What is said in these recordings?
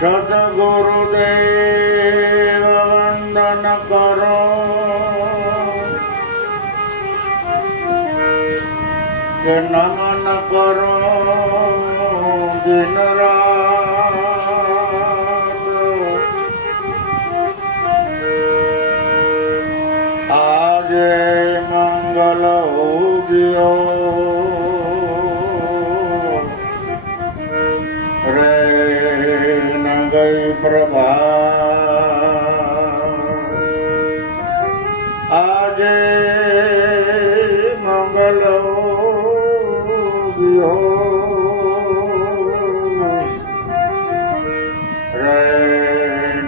સદગુરુદેવ વંદન કરો, કે નમન કરો દિન રાત. આજે મંગલ ઉગ્યો રે ન ગઈ પ્રભાત. આજે મંગલ ઉગ્યો રે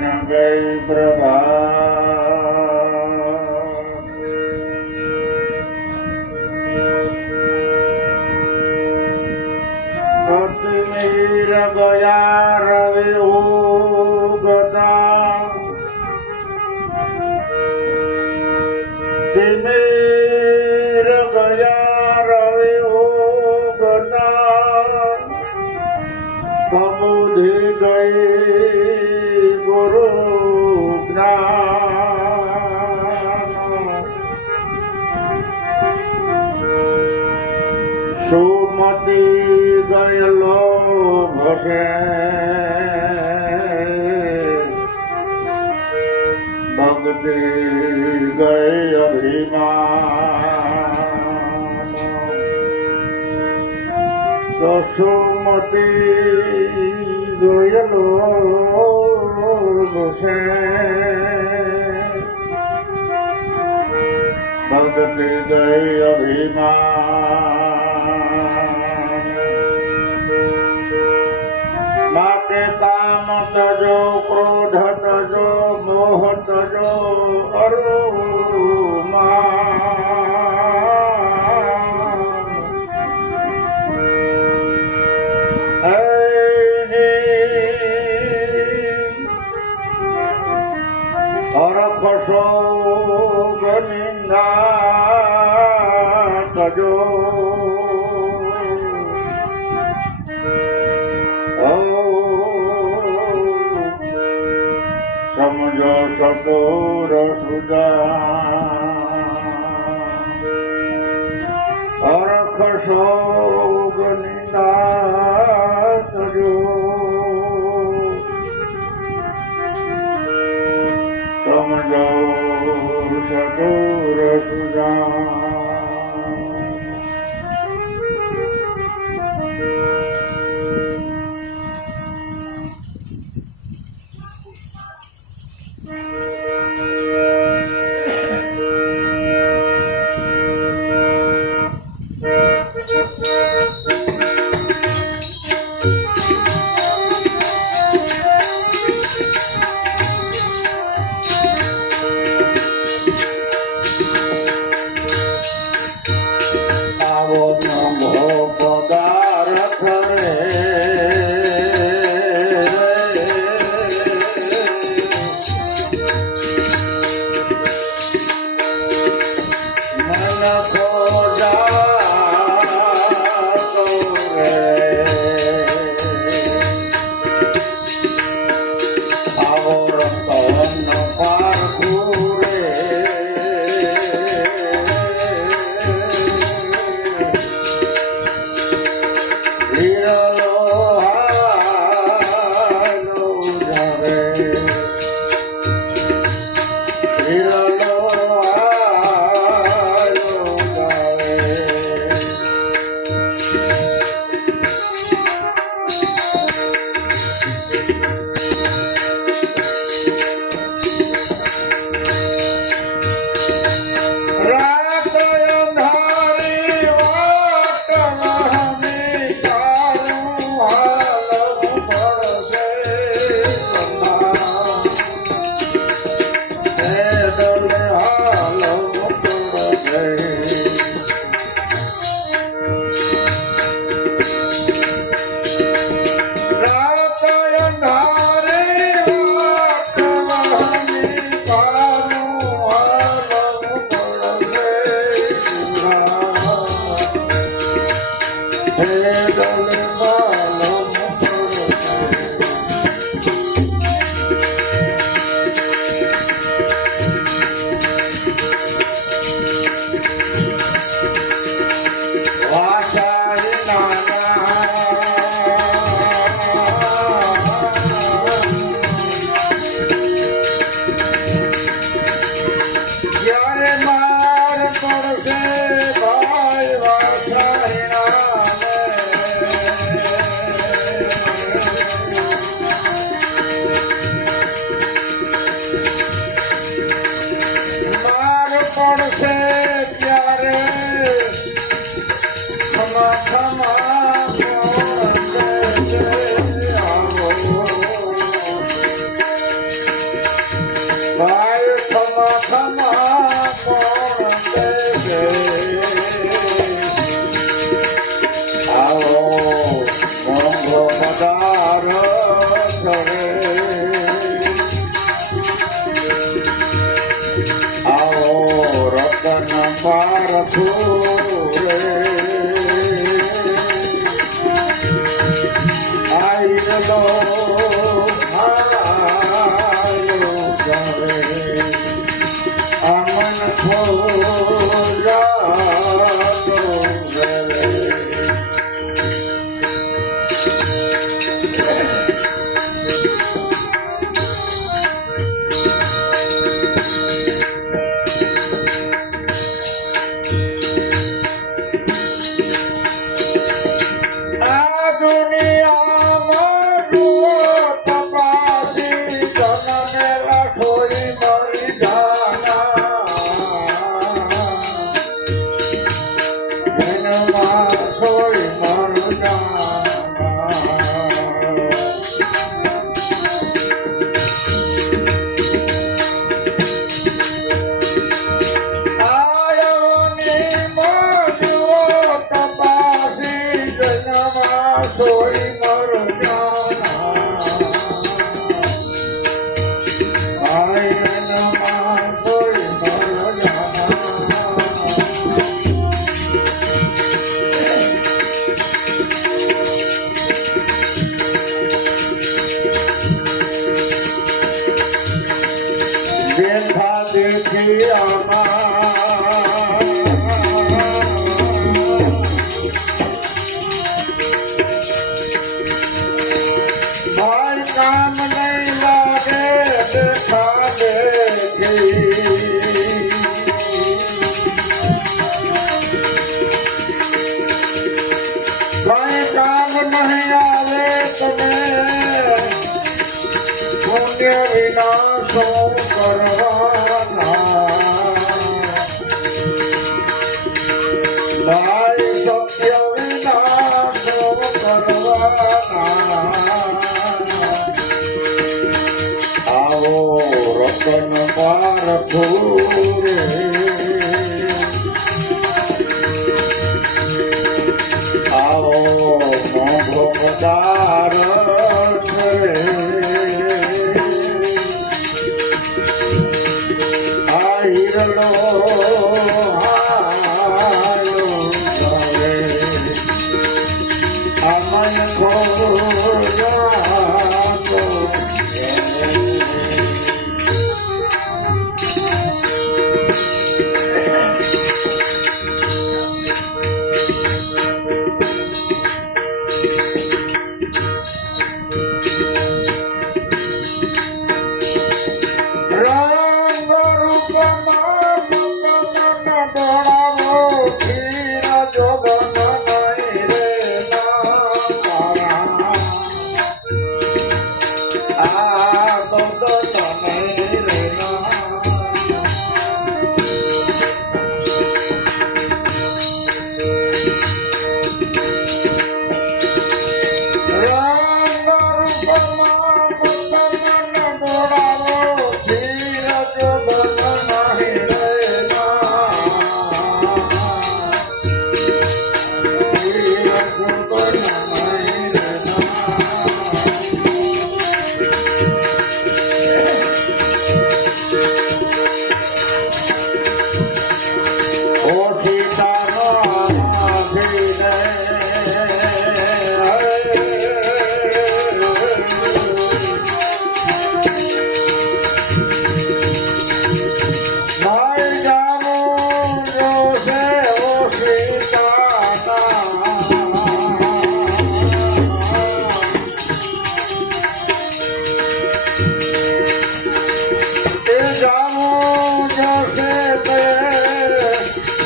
ન ગઈ પ્રભાત. અતિમીર ગયા રવિ ઉગતા, તિમીર ગયા રવિ ઉગતા, કબૂધી ગઈ ગુરુ જ્ઞાન. સુમતી ગયેલો ભસે, ભક્તિ ગઈ અભિમાન. તો સુમતી ગયેલો ભસે, ભક્તિ ગઈ અભિમાન. માટે કામ તજો, ક્રોધ તજો, મોહ તજો અરુમાં. હરખ શોક નિંદા તજો, સમજો સતુર સુદા. હરખ શોક નિંદા તજો, સમજો સતુર સુદા. સોઈ મારો જાના આયનમાં સોઈ મારો જાના દેખા દેખી કામ નહીં લાગે દેખા દેખી કઈ કામ નહીં આવે તમે પુણ્ય વિના શું કરવાના ભાઈ સત્ય વિના શું કરવાના આવો રતન પારખું રે આવો મોંઘો પદાર્થ રે આ હિરલો હાલો કરે આ મન ખોરાતો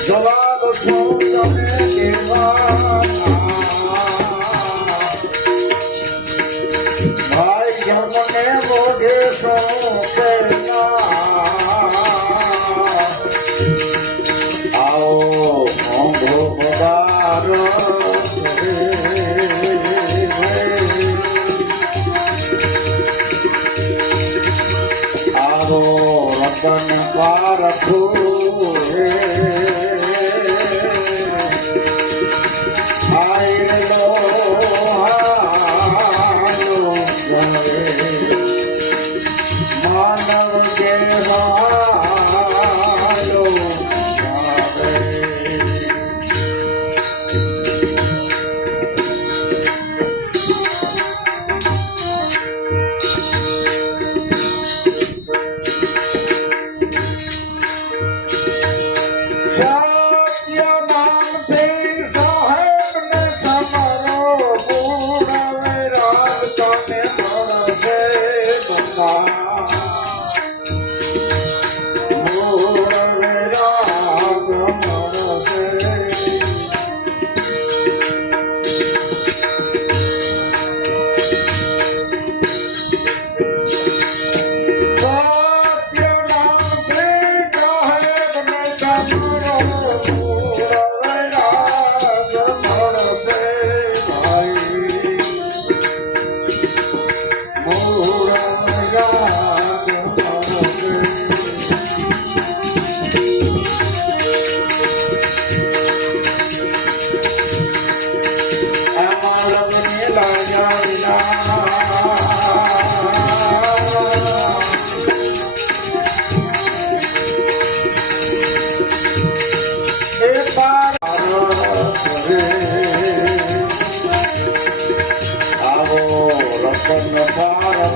જવાબ શું તમે ભાઈ ધર્મને મોઢે શું આવો મોંઘો પદાર્થ આવો રતન પારખું રે આયલો હાલો કરે માનવ દેવાલો કરે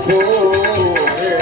રખો હે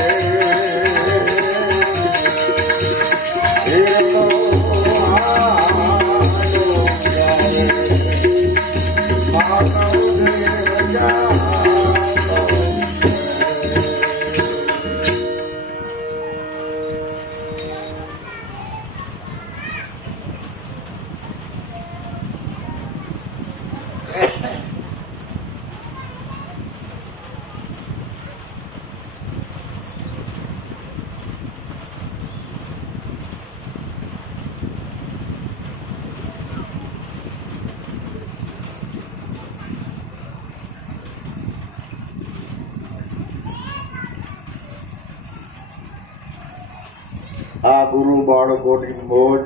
આ ગુરુ બાળકોની મોજ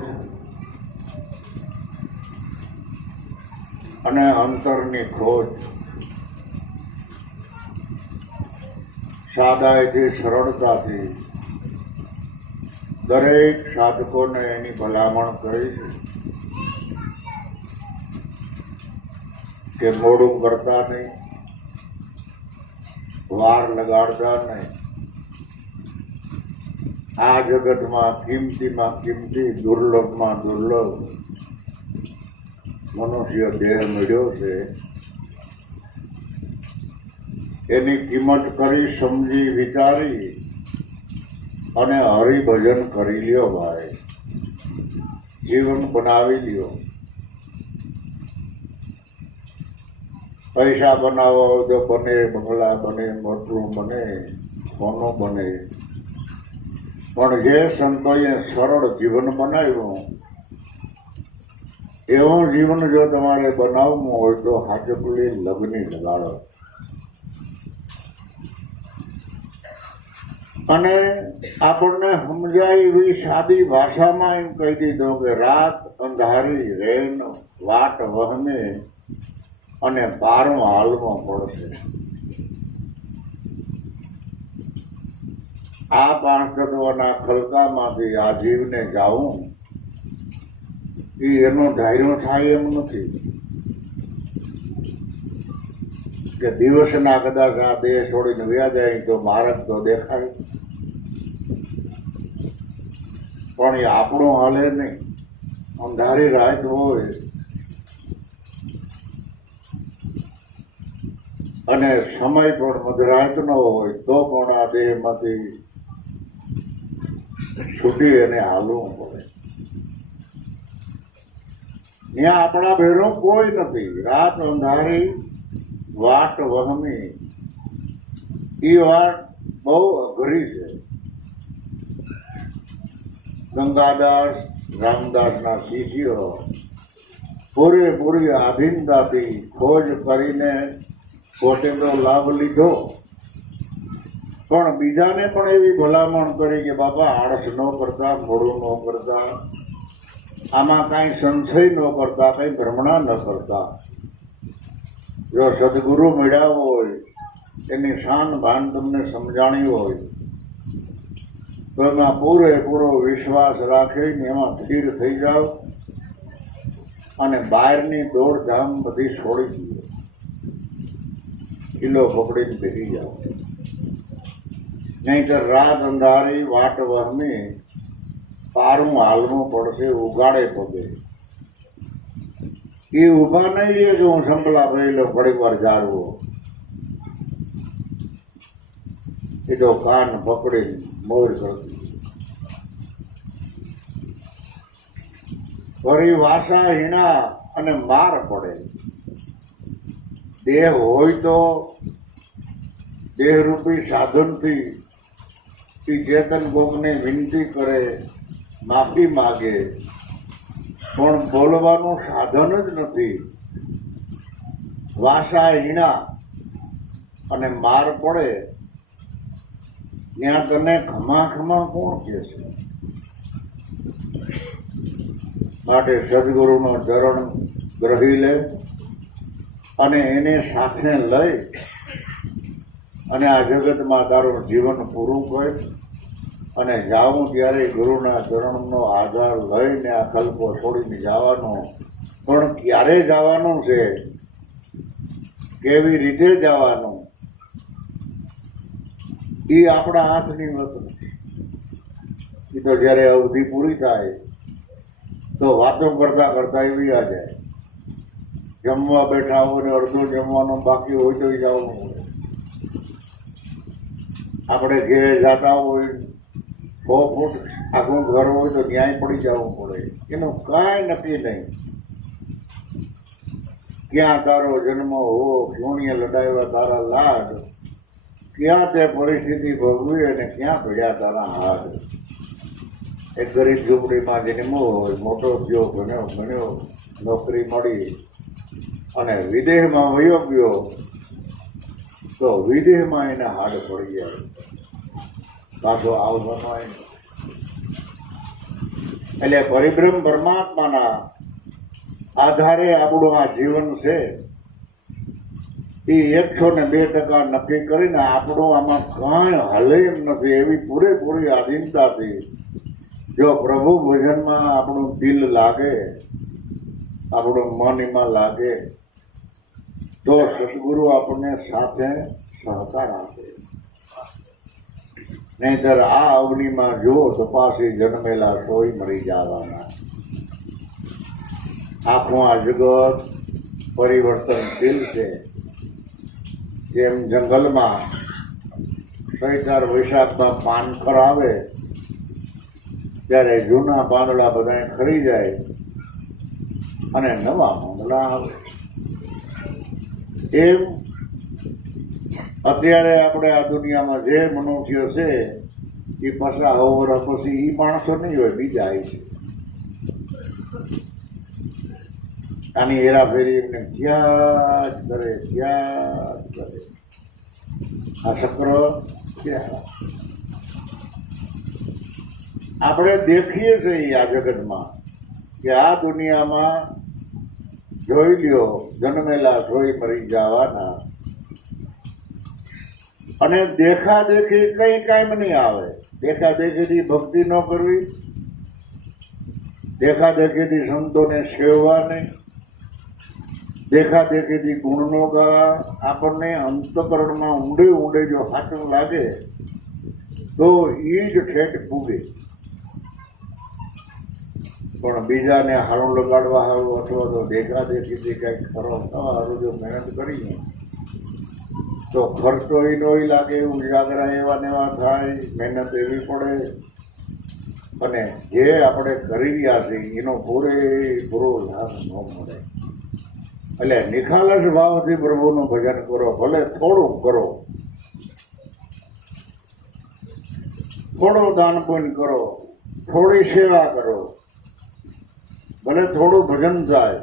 અને અંતરની ખોજ સાદાઈથી સરળતાથી દરેક સાધકોને એની ભલામણ કરી છે કે મોડું કરતા નહીં, વાર લગાડતા નહીં. આ જગતમાં કિંમતીમાં કિંમતી, દુર્લભમાં દુર્લભ મનુષ્ય દેહ મળ્યો છે. એની કિંમત કરી, સમજી, વિચારી અને હરિભજન કરી લ્યો ભાઈ. જીવન બનાવી લ્યો. પૈસા બનાવવા હોય તો બને, બંગલા બને, મોટલું બને, સોનું બને, પણ જે સંતોએ સરળ જીવન બનાવ્યું એવું જીવન જો તમારે બનાવવું હોય તો હાથપુલી લગ્ની લગાડો. અને આપણને સમજાય એવી સાદી ભાષામાં એમ કહી દીધું કે રાત અંધારી રેન વાટ વહમે અને પારું હાલમાં પડશે. આ પાંચ તત્વના ખલકામાંથી આ જીવને જાવું એનો ધાર્યો થાય એમ નથી કે દિવસના કદાચ આ દેહ છોડીને વ્યા જાય તો માર્ગ તો દેખાય, પણ એ આપણું હાલે નહીં. અંધારી રાત હોય અને સમય પણ મધરાતનો હોય તો પણ આ દેહમાંથી છૂટી અને હાલવું પડે. ત્યાં આપણા ભેરું કોઈ નથી. રાત અંધારી વાટ વહમી, એ વાત બહુ અઘરી છે. ગંગાદાસ રામદાસના શિષ્યો પૂરેપૂરી આધીનતાથી ખોજ કરીને પોતે તો લાભ લીધો, પણ બીજાને પણ એવી ભલામણ કરી કે બાપા આળસ ન કરતા, મોડું ન કરતા, આમાં કાંઈ સંશય ન કરતા, કંઈ ભ્રમણા ન કરતા. જો સદગુરુ મળ્યા હોય, એની શાન ભાન તમને સમજાણી હોય તો એમાં પૂરેપૂરો વિશ્વાસ રાખીને એમાં સ્થિર થઈ જાઓ અને બહારની દોડધામ બધી છોડી દો. કિલ્લો પકડીને બેસી જાઓ. નહીંતર રાત અંધારી વાટ વહમી પારું હાલવું પડશે ઉગાડે પગે. એ ઊભા નહીં રહે કે હું સંભળા ભરેલો ઘડીક વાર જાળવો. એ તો કાન પકડી મોર કરતી. ફરી વાસા હીણા અને માર પડે. દેહ હોય તો દેહરૂપી સાધનથી એ ચેતન ભોગને વિનંતી કરે, માફી માગે, પણ બોલવાનું સાધન જ નથી. વાસા હીણા અને માર પડે ત્યાં તને ખમા ખમા કોણ કહે છે? માટે સદગુરુનો ચરણ ગ્રહી લે અને એને સાથે લઈ અને આ જગતમાં તારું જીવન પૂરું કર અને જાવું ત્યારે ગુરુના ચરણનો આધાર લઈને આ કલ્પો છોડીને જવાનો. પણ ક્યારે જવાનું છે, કેવી રીતે જવાનું એ આપણા હાથની વાત નથી. એ તો જ્યારે અવધિ પૂરી થાય તો વાતો કરતા કરતા એવી આ જાય. જમવા બેઠા હોય ને અડધો જમવાનો બાકી હોય તો જવાનું હોય. આપણે ઘેરે જતા હોય 6 ફૂટ આખું ઘર હોય તો ન્યાય પડી જવું પડે. એનું કાંઈ નક્કી નહીં. ક્યાં તારો જન્મ હો, સોણીએ લડાવ્યા તારા લાડ, ક્યાં તે પરિસ્થિતિ ભોગવી અને ક્યાં ભર્યા તારા હાથ. એક ગરીબ ઝૂંપડીમાં જન્મો હોય, મોટો થયો, ભણ્યો, નોકરી મળી અને વિદેહમાં વયો ગયો તો વિદેહમાં એના હાડ પડી જાય, પાછો આવવાનો એને. એટલે પરિબ્રહ્મ પરમાત્માના આધારે આપણું આ જીવન છે એ 102% નક્કી કરીને આપણું આમાં કાંઈ હલે એમ નથી. એવી પૂરેપૂરી આધીનતાથી જો પ્રભુ ભજનમાં આપણું દિલ લાગે, આપણું મન એમાં લાગે તો સદગુરુ આપણને સાથે સહકાર આપે. નહીંતર આ અવનીમાં જો તપાસી જન્મેલા સોય મરી જવાના. આખું આ જગત પરિવર્તનશીલ છે. જેમ જંગલમાં ચૈતર વૈશાખમાં પાનખર આવે ત્યારે જૂના પાંદડા બધા ખરી જાય અને નવા પાંદડા આવે. એમ અત્યારે આપણે આ દુનિયામાં જે મનુષ્યો છે એ 50 વર્ષ પછી એ માણસો નહીં હોય, બીજા આવી છે. આની હેરાફેરી એમને ક્યાં જ કરે. આ ચક્ર ક્યાં આપણે દેખીએ છીએ આ જગતમાં કે આ દુનિયામાં જોઈ લ્યો જન્મેલા જોઈ મરી જવાના. અને દેખા દેખી કઈ કામ નહીં આવે. દેખા દેખીથી ભક્તિ ન કરવી, દેખા દેખીથી સંતોને સેવવા નહીં, દેખા દેખીથી ગુણ નો ગાવા. આપણને અંતકરણમાં ઊંડે ઊંડે જો સાચું લાગે તો એ જ ઠેઠ પૂગે. પણ બીજાને હારું લગાડવા હારું અથવા તો દેખા દેખીથી કંઈક ખરો થવા હારું જો મહેનત કરીએ તો ખર્ચો નોય લાગે, ઉજાગરા એવા નેવા થાય, મહેનત એવી પડે અને જે આપણે કરી રહ્યા છીએ એનો પૂરેપૂરો લાભ ન મળે. એટલે નિખાલસ ભાવથી પ્રભુનું ભજન કરો. ભલે થોડુંક કરો, થોડું દાન પુણ્ય કરો, થોડી સેવા કરો, ભલે થોડું ભજન થાય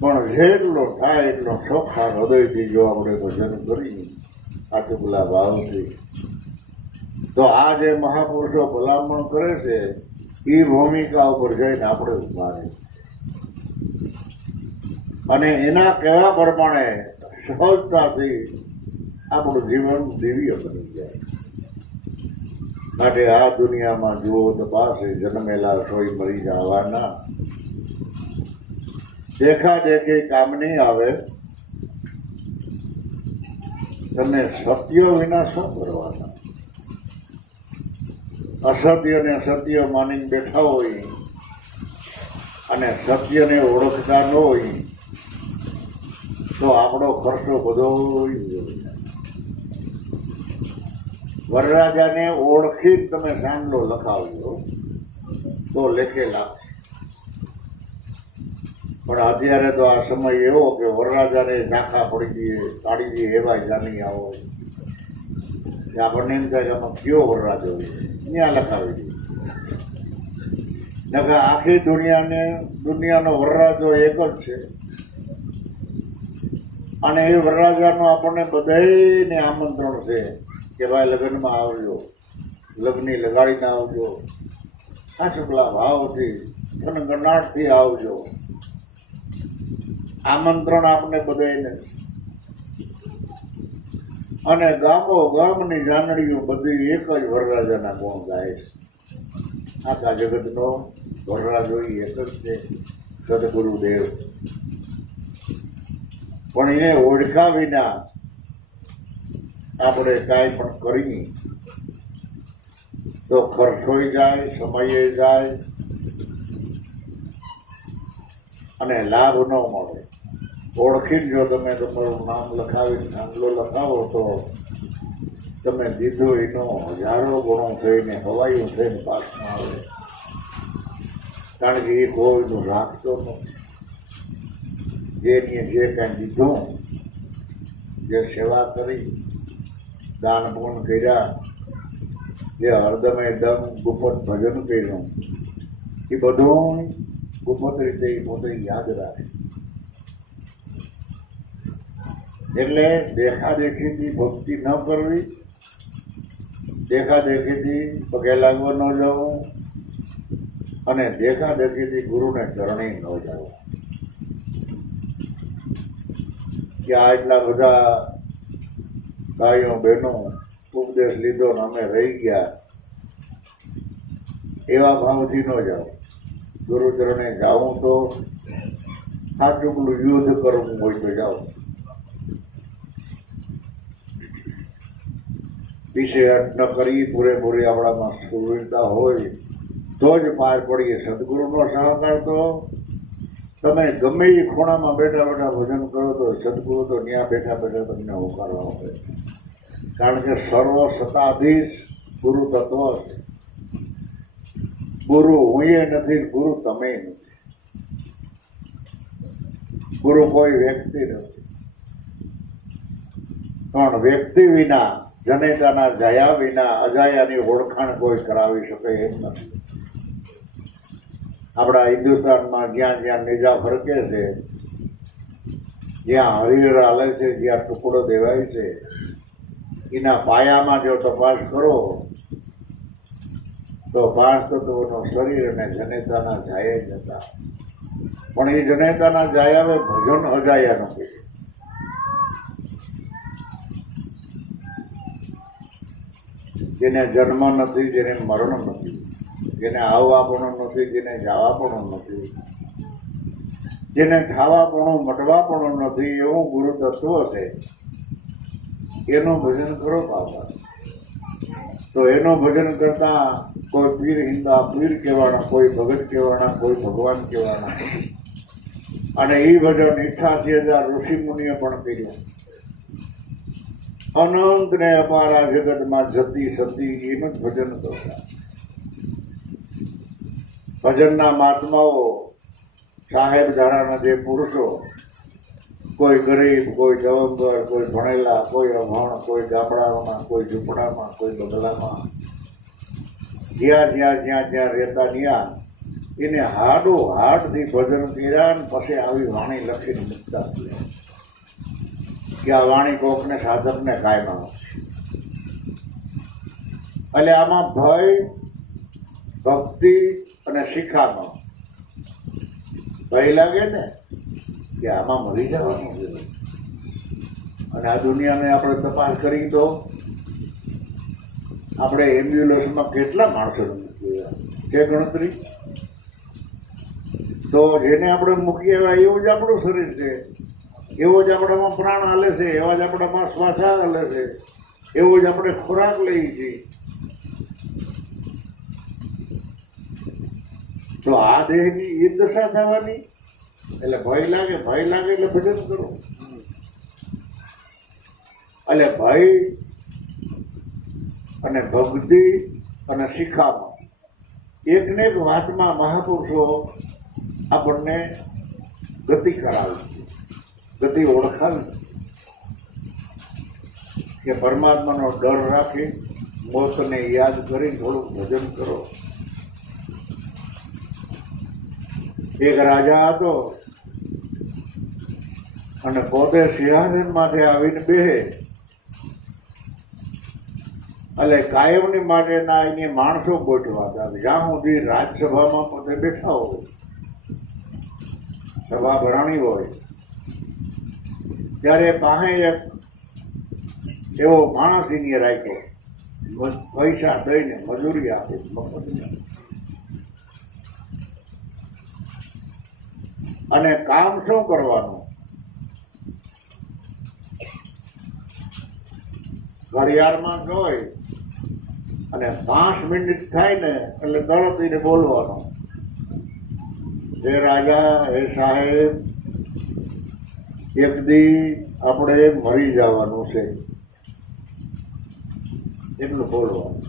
પણ જેટલો થાય એટલો ચોખ્ખા હૃદયથી જો આપણે ભજન કરીએ સાચુકલા ભાવથી તો આ જે મહાપુરુષો ભલામણ કરે છે એ ભૂમિકા ઉપર જઈને આપણે ઉભા રહે અને એના કહેવા પ્રમાણે સહજતાથી આપણું જીવન દિવ્ય બની જાય. માટે આ દુનિયામાં જુઓ તપાસે જન્મેલા સોય મરી જવાના. દેખા દેખી કામ નહીં આવે. તમે સત્ય વિના શું કરવાના? અસત્યને સત્ય માનીને બેઠા હોય અને સત્યને ઓળખતા ન હોય તો આપણો ખર્ચો બધો વરરાજાને ઓળખી તમે સાંડલો લખાવજો તો લેખે લાગશે. પણ અત્યારે તો આ સમય એવો કે વરરાજાને ઝાંખા પડી દઈએ, કાઢી દઈએ એવા જાણી આવો કે આપણને એમ થાય કે આમાં કયો વરરાજો ત્યાં લખાવી દઈએ. નકર આખી દુનિયાનો વરરાજો એક જ છે અને એ વરરાજાનું આપણને બધાને આમંત્રણ છે કે ભાઈ લગ્નમાં આવજો, લગ્ની લગાડીને આવજો, સાચુકલા ભાવથી ગણગણાટથી આવજો. આમંત્રણ આપણને બધાને અને ગામો ગામની જાનડીઓ બધી એક જ વરરાજાના ગુણ ગાય છે. આખા જગતનો વરરાજો એક જ છે, સદગુરુદેવ. પણ એને ઓળખા વિના આપણે કાંઈ પણ કરી તો ખર્ચોય જાય, સમયે જાય અને લાભ ન મળે. ઓળખીને જો તમે તમારું નામ લખાવીને થાંભલો લખાવો તો તમે દીધો એનો હજારો ગુણો થઈને હવાયું થઈને પાછું આવે. કારણ કે એ કોઈનું રાખતો નથી. જેની જે કાંઈ દીધું, જે સેવા કરી, દાન પૂર્ણ કર્યા, જે હરદમે દમ ગુપ્ત ભજન કર્યું, એ બધું ગુપ્ત રીતે એ પોતે યાદ રાખે. એટલે દેખાદેખીથી ભક્તિ ન કરવી, દેખાદેખીથી પગે લાગવા ન જવું અને દેખાદેખીથી ગુરુને ચરણે ન જવું. કે આટલા બધા ભાઈઓ બહેનો ઉપદેશ લીધો ને અમે રહી ગયા, એવા ભાવથી ન જાઓ. ગુરુ ચરણે જાઉં તો સાચુકલું યુદ્ધ કરવું હોય તો જાઓ. વિષય ન કરી પૂરેપૂરી આપણામાં સુવિધા હોય તો જ પાર પડીએ. સદગુરુનો સહકાર તો તમે ગમે એ ખૂણામાં બેઠા બેઠા ભજન કરો તો સદગુરુ તો ત્યાં બેઠા બેઠા તમને હોકારવા આવે. કારણ કે સર્વ સત્તાધીશ ગુરુ તત્વ છે. ગુરુ હું એ નથી, ગુરુ તમે નથી. ગુરુ કોઈ વ્યક્તિ નથી, પણ વ્યક્તિ વિના, જનેતાના જયા વિના અજાયાની ઓળખાણ કોઈ કરાવી શકે એમ નથી. આપણા હિન્દુસ્તાનમાં જ્યાં જ્યાં નેજા ફરકે છે, જ્યાં હરિહર હાલે છે, જ્યાં ટુકડો દેવાય છે, એના પાયામાં જો તપાસ કરો તો 5 તત્વોનું શરીર અને જનેતાના જાયા જ હતા. પણ એ જનેતાના જાયાવે ભજન અજાયા નથી. જેને જન્મ નથી, જેને મરણ નથી, જેને આવવા પણ નથી, જેને જવા પણ નથી, જેને ખાવા પણ મટવા પણ નથી, એવું ગુરુ તત્વ છે. એનું ભજન કરો બાબા. તો એનું ભજન કરતા કોઈ પીર હિંદા પીર કહેવાના, કોઈ ભગત કહેવાના, કોઈ ભગવાન કહેવાના. અને એ ભજન 88,000 ઋષિ મુનિએ પણ કર્યું. અનંત ને અપારા જગતમાં જતી સતી એનું જ ભજન કરતા. ભજનના મહાત્માઓ, સાહેબ ધારાના જે પુરુષો, કોઈ ગરીબ, કોઈ જવંગર, કોઈ ભણેલા, કોઈ અભણ, કોઈ ગામડાઓમાં, કોઈ ઝૂંપડામાં, કોઈ બગલામાં, જ્યાં જ્યાં જ્યાં જ્યાં રહેતા ત્યાં એને હાડો હાડથી ભજન કર્યા ને પછી આવી વાણી લખીને મૂકતા કે આ વાણી કોકને સાધકને કાયમ આવે. એટલે આમાં ભય, ભક્તિ અને શિખામાં ભય લાગે ને કે આમાં મરી જવાનું છે. અને આ દુનિયાને આપણે તપાસ કરી તો આપણે એમ્બ્યુલન્સમાં કેટલા માણસો છે ગણતરી. તો જેને આપણે મૂકી આવ્યા એવું જ આપણું શરીર છે, એવો જ આપણામાં પ્રાણ હાલે છે, એવા જ આપણામાં શ્વાસ હાલે છે, એવો જ આપણે ખોરાક લઈએ છીએ. તો આ દેહની એ દશા થવાની. એટલે ભય લાગે, ભય લાગે એટલે ભજન કરો. એટલે ભય અને ભક્તિ અને શિખામાં એકને એક વાતમાં મહાપુરુષો આપણને ગતિ કરાવી, ગતિ ઓળખાવી કે પરમાત્માનો ડર રાખી મોતને યાદ કરી થોડુંક ભજન કરો. એક રાજા હતો અને પોતે સિંહાસન માથે આવીને બેહે એટલે કાયમની માટેના એને માણસો ગોઠવા હતા. જ્યાં સુધી રાજસભામાં પોતે બેઠા હોય, સભા ભરાણી હોય, ત્યારે પાસે એક એવો માણસ એને રાખ્યો, પૈસા દઈને મજૂરી આપે મફતની. અને કામ શું કરવાનું? ઘડિયાળમાં જોઈ અને 5 મિનિટ થાય ને એટલે તરત એને બોલવાનો, હે રાજા, હે સાહેબ, એક દી આપણે મરી જવાનું છે, એટલું બોલવાનું.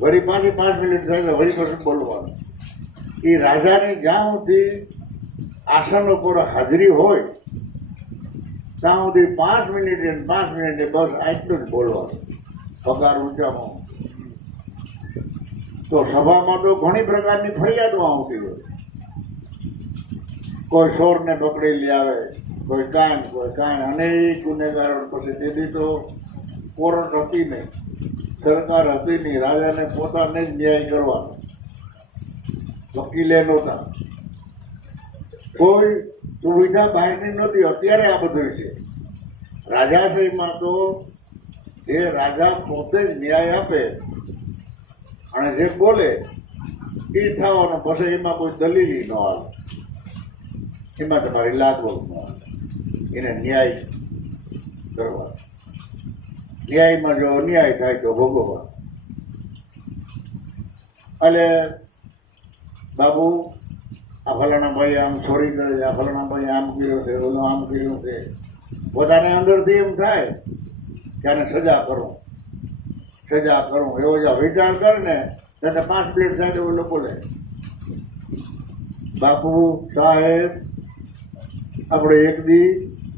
વળી પાછી 5 મિનિટ થાય તો વળી પાછું બોલવાનું. એ રાજાની જ્યાં સુધી આસન ઉપર હાજરી હોય ત્યાં સુધી 5 મિનિટે 5 મિનિટે બસ આટલું જ બોલવાનું, પગાર ઊંચામાં. તો સભામાં તો ઘણી પ્રકારની ફરિયાદો આવતી હોય. કોઈ ચોરને પકડી લઈ આવે, કોઈ કાંઈ અનેક ગુનેગારો. પછી તેથી તો કોર્ટ હતી નહીં, સરકાર હતી નહીં, રાજાને પોતાને જ ન્યાય કરવાનો, વકીલે નહોતા, કોઈ સુવિધા બહારની નહોતી. અત્યારે આ બધું છે. રાજાશાહીમાં તો જે રાજા પોતે જ ન્યાય આપે અને જે બોલે એ થવાનું. પછી એમાં કોઈ દલીલી ન આવે, એમાં તમારી લાગવગ ન આવે. એને ન્યાય કરવા, ન્યાયમાં જો અન્યાય થાય તો ભોગવવા. એટલે બાબુ, આ ફલાણા ભાઈ આમ ચોરી કરે છે, આ ફલાણા ભાઈ આમ કર્યો છે, ઓલું આમ કર્યું છે. પોતાને અંદરથી એમ થાય કે આને સજા કરું, સજા કરું. એવો જો વિચાર કરે ને ત્યારે 5 પ્લેટ થાય તો ઓલો બોલે, બાપુ સાહેબ, આપણે એક દી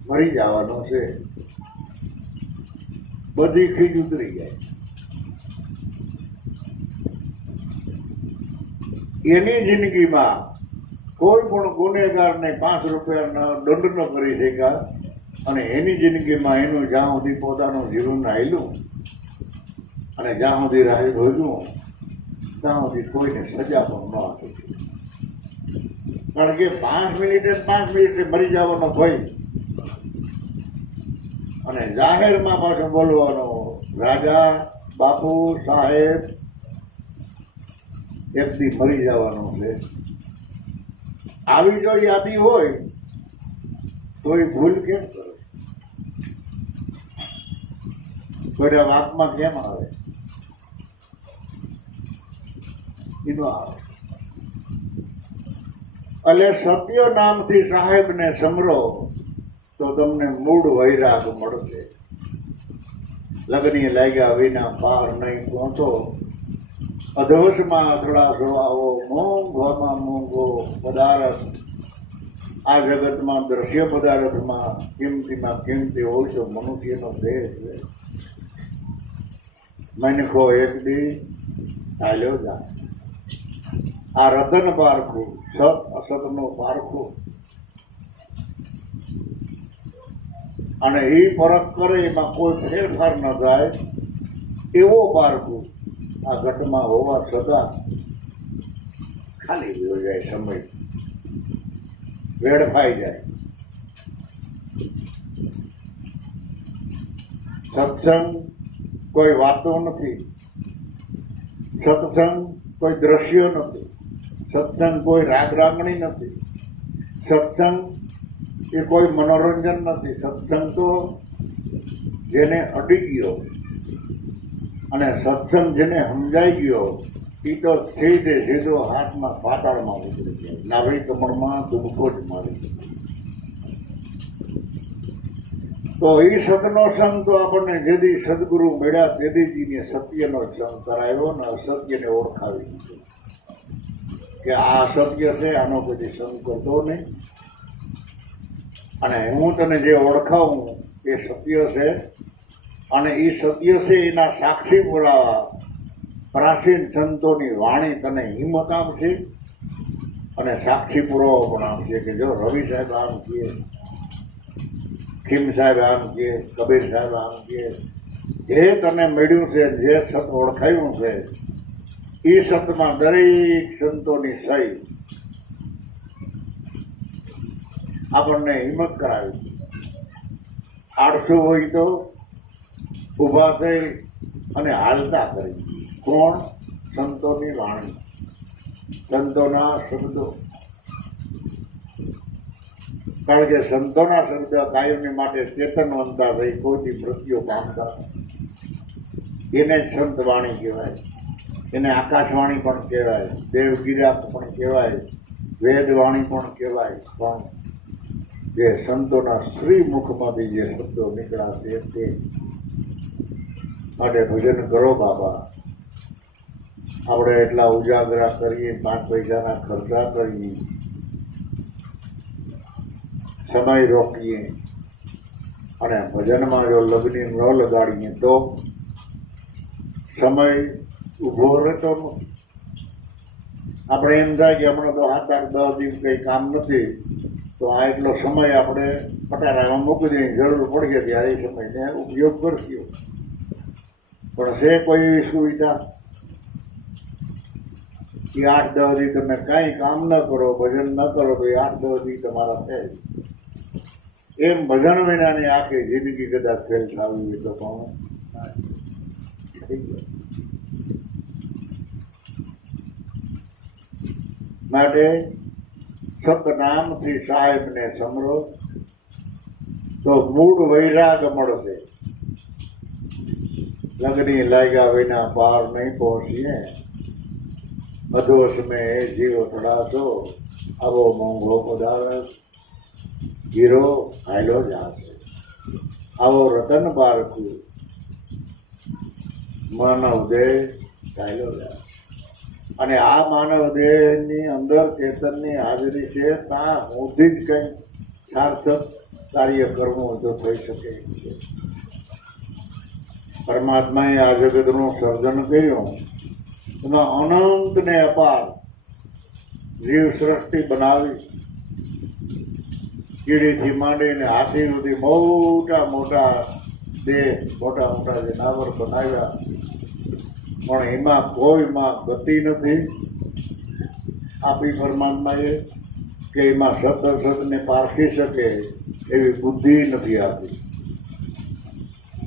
મરી જવાનું છે. બધી ખીજ ઉતરી જાય. એની જિંદગીમાં કોઈ પણ ગુનેગારને 5 રૂપિયાનો દંડ ન કરી શક્યા. અને એની જિંદગીમાં એનું જ્યાં સુધી પોતાનું જીવન હાલ્યું અને જ્યાં સુધી રાહ ધોયું ત્યાં સુધી કોઈને સજા પણ ન આપી. કારણ કે 5 મિનિટે 5 મિનિટે મરી જવાનો ભય. અને જાહેરમાં પાછું બોલવાનો, રાજા, બાપુ, સાહેબ, એક દી મરી જવાનું છે. આવી જો યાદી હોય તો એ ભૂલ કેમ કરે? કોઈના વાતમાં કેમ આવે? એનો આવે. એટલે સત્ય નામથી સાહેબને સમરો તો તમને મૂળ વૈરાગ મળશે. લગ્ની લાગ્યા વિના પાર નહીં પહોંચો, અધવશમાં અથડાશો આવો, મોંઘવામાં મોંઘો પદાર્થ. આ જગતમાં દ્રશ્ય પદાર્થમાં કિંમતીમાં કિંમતી હોય તો મનુષ્યનો દેહ છે. મનખો એક દી ચાલ્યો જાય. આ રતન પારખું, સત અસતનો પારખું. અને એ ફરક કરે, એમાં કોઈ ફેરફાર ન થાય એવો પારખું આ ઘટમાં હોવા છતાં ખાલી ગયો જાય. સમય વેડફાઈ જાય. સત્સંગ કોઈ વાતો નથી, સત્સંગ કોઈ દ્રશ્ય નથી, સત્સંગ કોઈ રાગ રાગણી નથી, સત્સંગ એ કોઈ મનોરંજન નથી. સત્સંગ તો જેને અડી ગયો અને સત્સંગ જેને સમજાઈ ગયો એ તો સીધો હાથમાં પાતાળમાં ઉતરી જાય. નાભી કમળમાં દુબકો જ મારી. તો એ સતનો સંગ તો આપણને જેથી સદગુરુ મળ્યા તેદીજીને સત્યનો સંગ કરાયો ને અસત્યને ઓળખાવી દીધો કે આ અસત્ય છે, આનો કોઈ સંગ કરતો નહીં. અને હું તને જે ઓળખાવું એ સત્ય છે. અને એ સત્ય છે એના સાક્ષી બોલાવા પ્રાચીન સંતોની વાણી તને હિંમત આપશે અને સાક્ષી પુરાવો પણ આપશે કે જો રવિ સાહેબ આમ કહે, ખીમ સાહેબ આમ કહે, કબીર સાહેબ આમ કહે. જે તને મળ્યું છે, જે સત ઓળખાયું છે, એ સતમાં દરેક સંતોની સહી આપણને હિંમત કરાવી. આળસુ હોય તો ઊભા થઈ અને હાલતા કરી. કોણ? સંતોની વાણી, સંતોના શબ્દો. કારણ કે સંતોના શબ્દ કાયમી માટે ચેતનવંતા થઈ કોઈથી મૃત્યુ પામતા. એને જ સંત વાણી કહેવાય, એને આકાશવાણી પણ કહેવાય, દેવગીરા પણ કહેવાય, વેદવાણી પણ કહેવાય. પણ જે સંતોના શ્રી મુખમાંથી જે શબ્દો નીકળ્યા છે તે માટે ભજન કરો બાબા. આપણે એટલા ઉજાગરા કરીએ, 5 પૈસાના ખર્ચા કરીએ, સમય રોકીએ અને ભજનમાં જો લગ્ન ન લગાડીએ તો સમય ઊભો રહેતો નથી. આપણે એમ થાય કે હમણાં તો 7-8-10 દિવસ કંઈ કામ નથી, તો આ એટલો સમય આપણે પટારામાં મૂકી દઈએ, જરૂર પડશે ત્યારે એ સમયને ઉપયોગ કરશું. પણ છે કોઈ એવી સુવિધા કે 8-10 દી તમે કાંઈ કામ ન કરો, ભજન ન કરો તો એ 8-10 દી તમારા છે. એમ ભજન વિનાની આખી જિંદગી કદાચ ફેલ થવી હોય તો પણ થઈ જાય. માટે સતનામથી સાહેબને સમરો તો મૂળ વૈરાગ મળશે. લગ્ની લાગ્યા વિના પાર નહીં પહોંચીએ, અધોશ મેં જીવ થડાશો, આવો મોંઘો પદાર્થ હીરો હાયલો જાશે. આવો રતન બારકું માનવ દેહ ચાલ્યો જાય. અને આ માનવ દેહની અંદર ચેતનની હાજરી છે, ત્યાં સુધી જ કંઈ સાર્થક કાર્ય કરવું તો થઈ શકે છે. પરમાત્માએ આ જગતનું સર્જન કર્યું, એમાં અનંત ને અપાર જીવ સૃષ્ટિ બનાવી, કીડીથી માંડીને હાથી સુધી મોટા મોટા દેહ, મોટા મોટા જનાવર બનાવ્યા. પણ એમાં કોઈમાં ગતિ નથી આપી પરમાત્માએ, કે એમાં સતને પારખી શકે એવી બુદ્ધિ નથી આપી.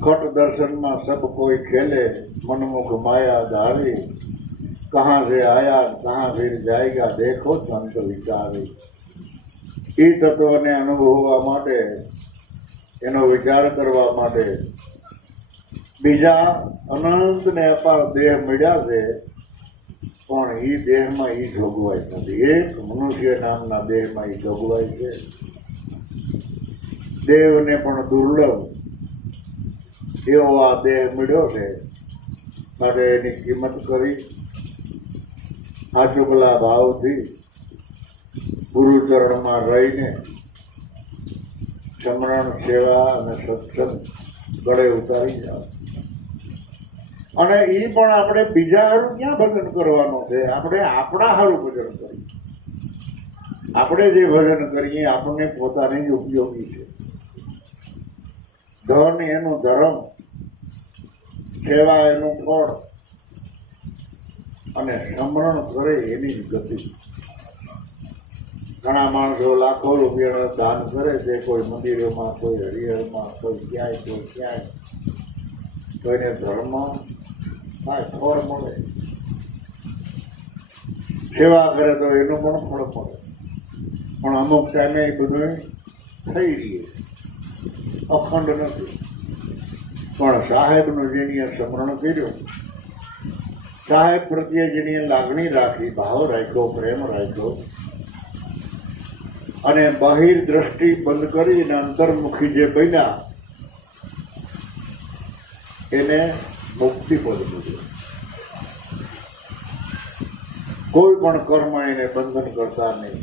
ખટ દર્શનમાં સબ કોઈ ખેલે, મનમુખ માયા ધારી, કહાં સે આયા કહાં ફિર જાયગા, દેખો સંત વિચારી. એ તત્વને અનુભવવા માટે, એનો વિચાર કરવા માટે બીજા અનંત ને અપાર દેહ મળ્યા છે, પણ એ દેહમાં એ જોગવાઈ નથી. એક મનુષ્ય નામના દેહમાં એ જોગવાઈ છે. દેવને પણ દુર્લભ એવો આ દેહ મળ્યો છે, માટે એની કિંમત કરી આચુકલા ભાવથી ગુરુચરણમાં રહીને સમરણ, સેવા અને સત્સંગ ગળે ઉતારી જાઓ. અને એ પણ આપણે બીજા હારું ક્યાં ભજન કરવાનું છે? આપણે આપણા હારું ભજન કરીએ. આપણે જે ભજન કરીએ આપણને પોતાને જ ઉપયોગી છે. ધન એનું ધર્મ, સેવા એનું ફળ, અને સમરણ કરે એની જ ગતિ. ઘણા માણસો લાખો રૂપિયાના દાન કરે છે, કોઈ મંદિરોમાં, કોઈ હરિહરમાં, કોઈ ક્યાંય, કોઈને ધર્મ કાંઈ ફળ મળે. સેવા કરે તો એનું પણ ફળ મળે, પણ અમુક ટાઈમે એ બધું થઈ રહીએ, અખંડ નથી. પણ સાહેબનું જેની સ્મરણ કર્યું, સાહેબ પ્રત્યે જેની લાગણી રાખી, ભાવ રાખ્યો, પ્રેમ રાખ્યો, અને બહિર દ્રષ્ટિ બંધ કરીને અંતર્મુખી જે બન્યા એને મુક્તિ પદ મળ્યું. કોઈ પણ કર્મ એને બંધન કરતા નહીં.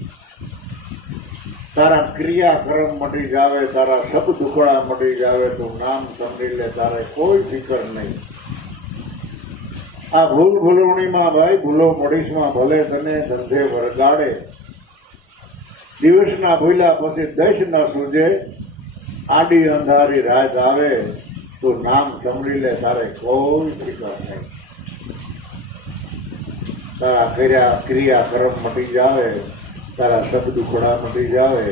તારા ક્રિયાકર્મ મટી જાવે, તારા સબ દુખડા મટી જાવે, તું નામ સમજી લે, તારે કોઈ ફિકર નહીં. આ ભૂલવણીમાં ભાઈ, ભૂલો મોડીશમાં ભલે તને ધંધે વરગાડે, દિવસના ભૂલ્યા પછી દશ ન સૂજે, આડી અંધારી રાત આવે, તું નામ સમજી લે, તારે કોઈ ફિકર નહીં. તારા ક્રિયાકર્મ મટી જાવે, તારા શબ્દ દુખડા મટી જાવે,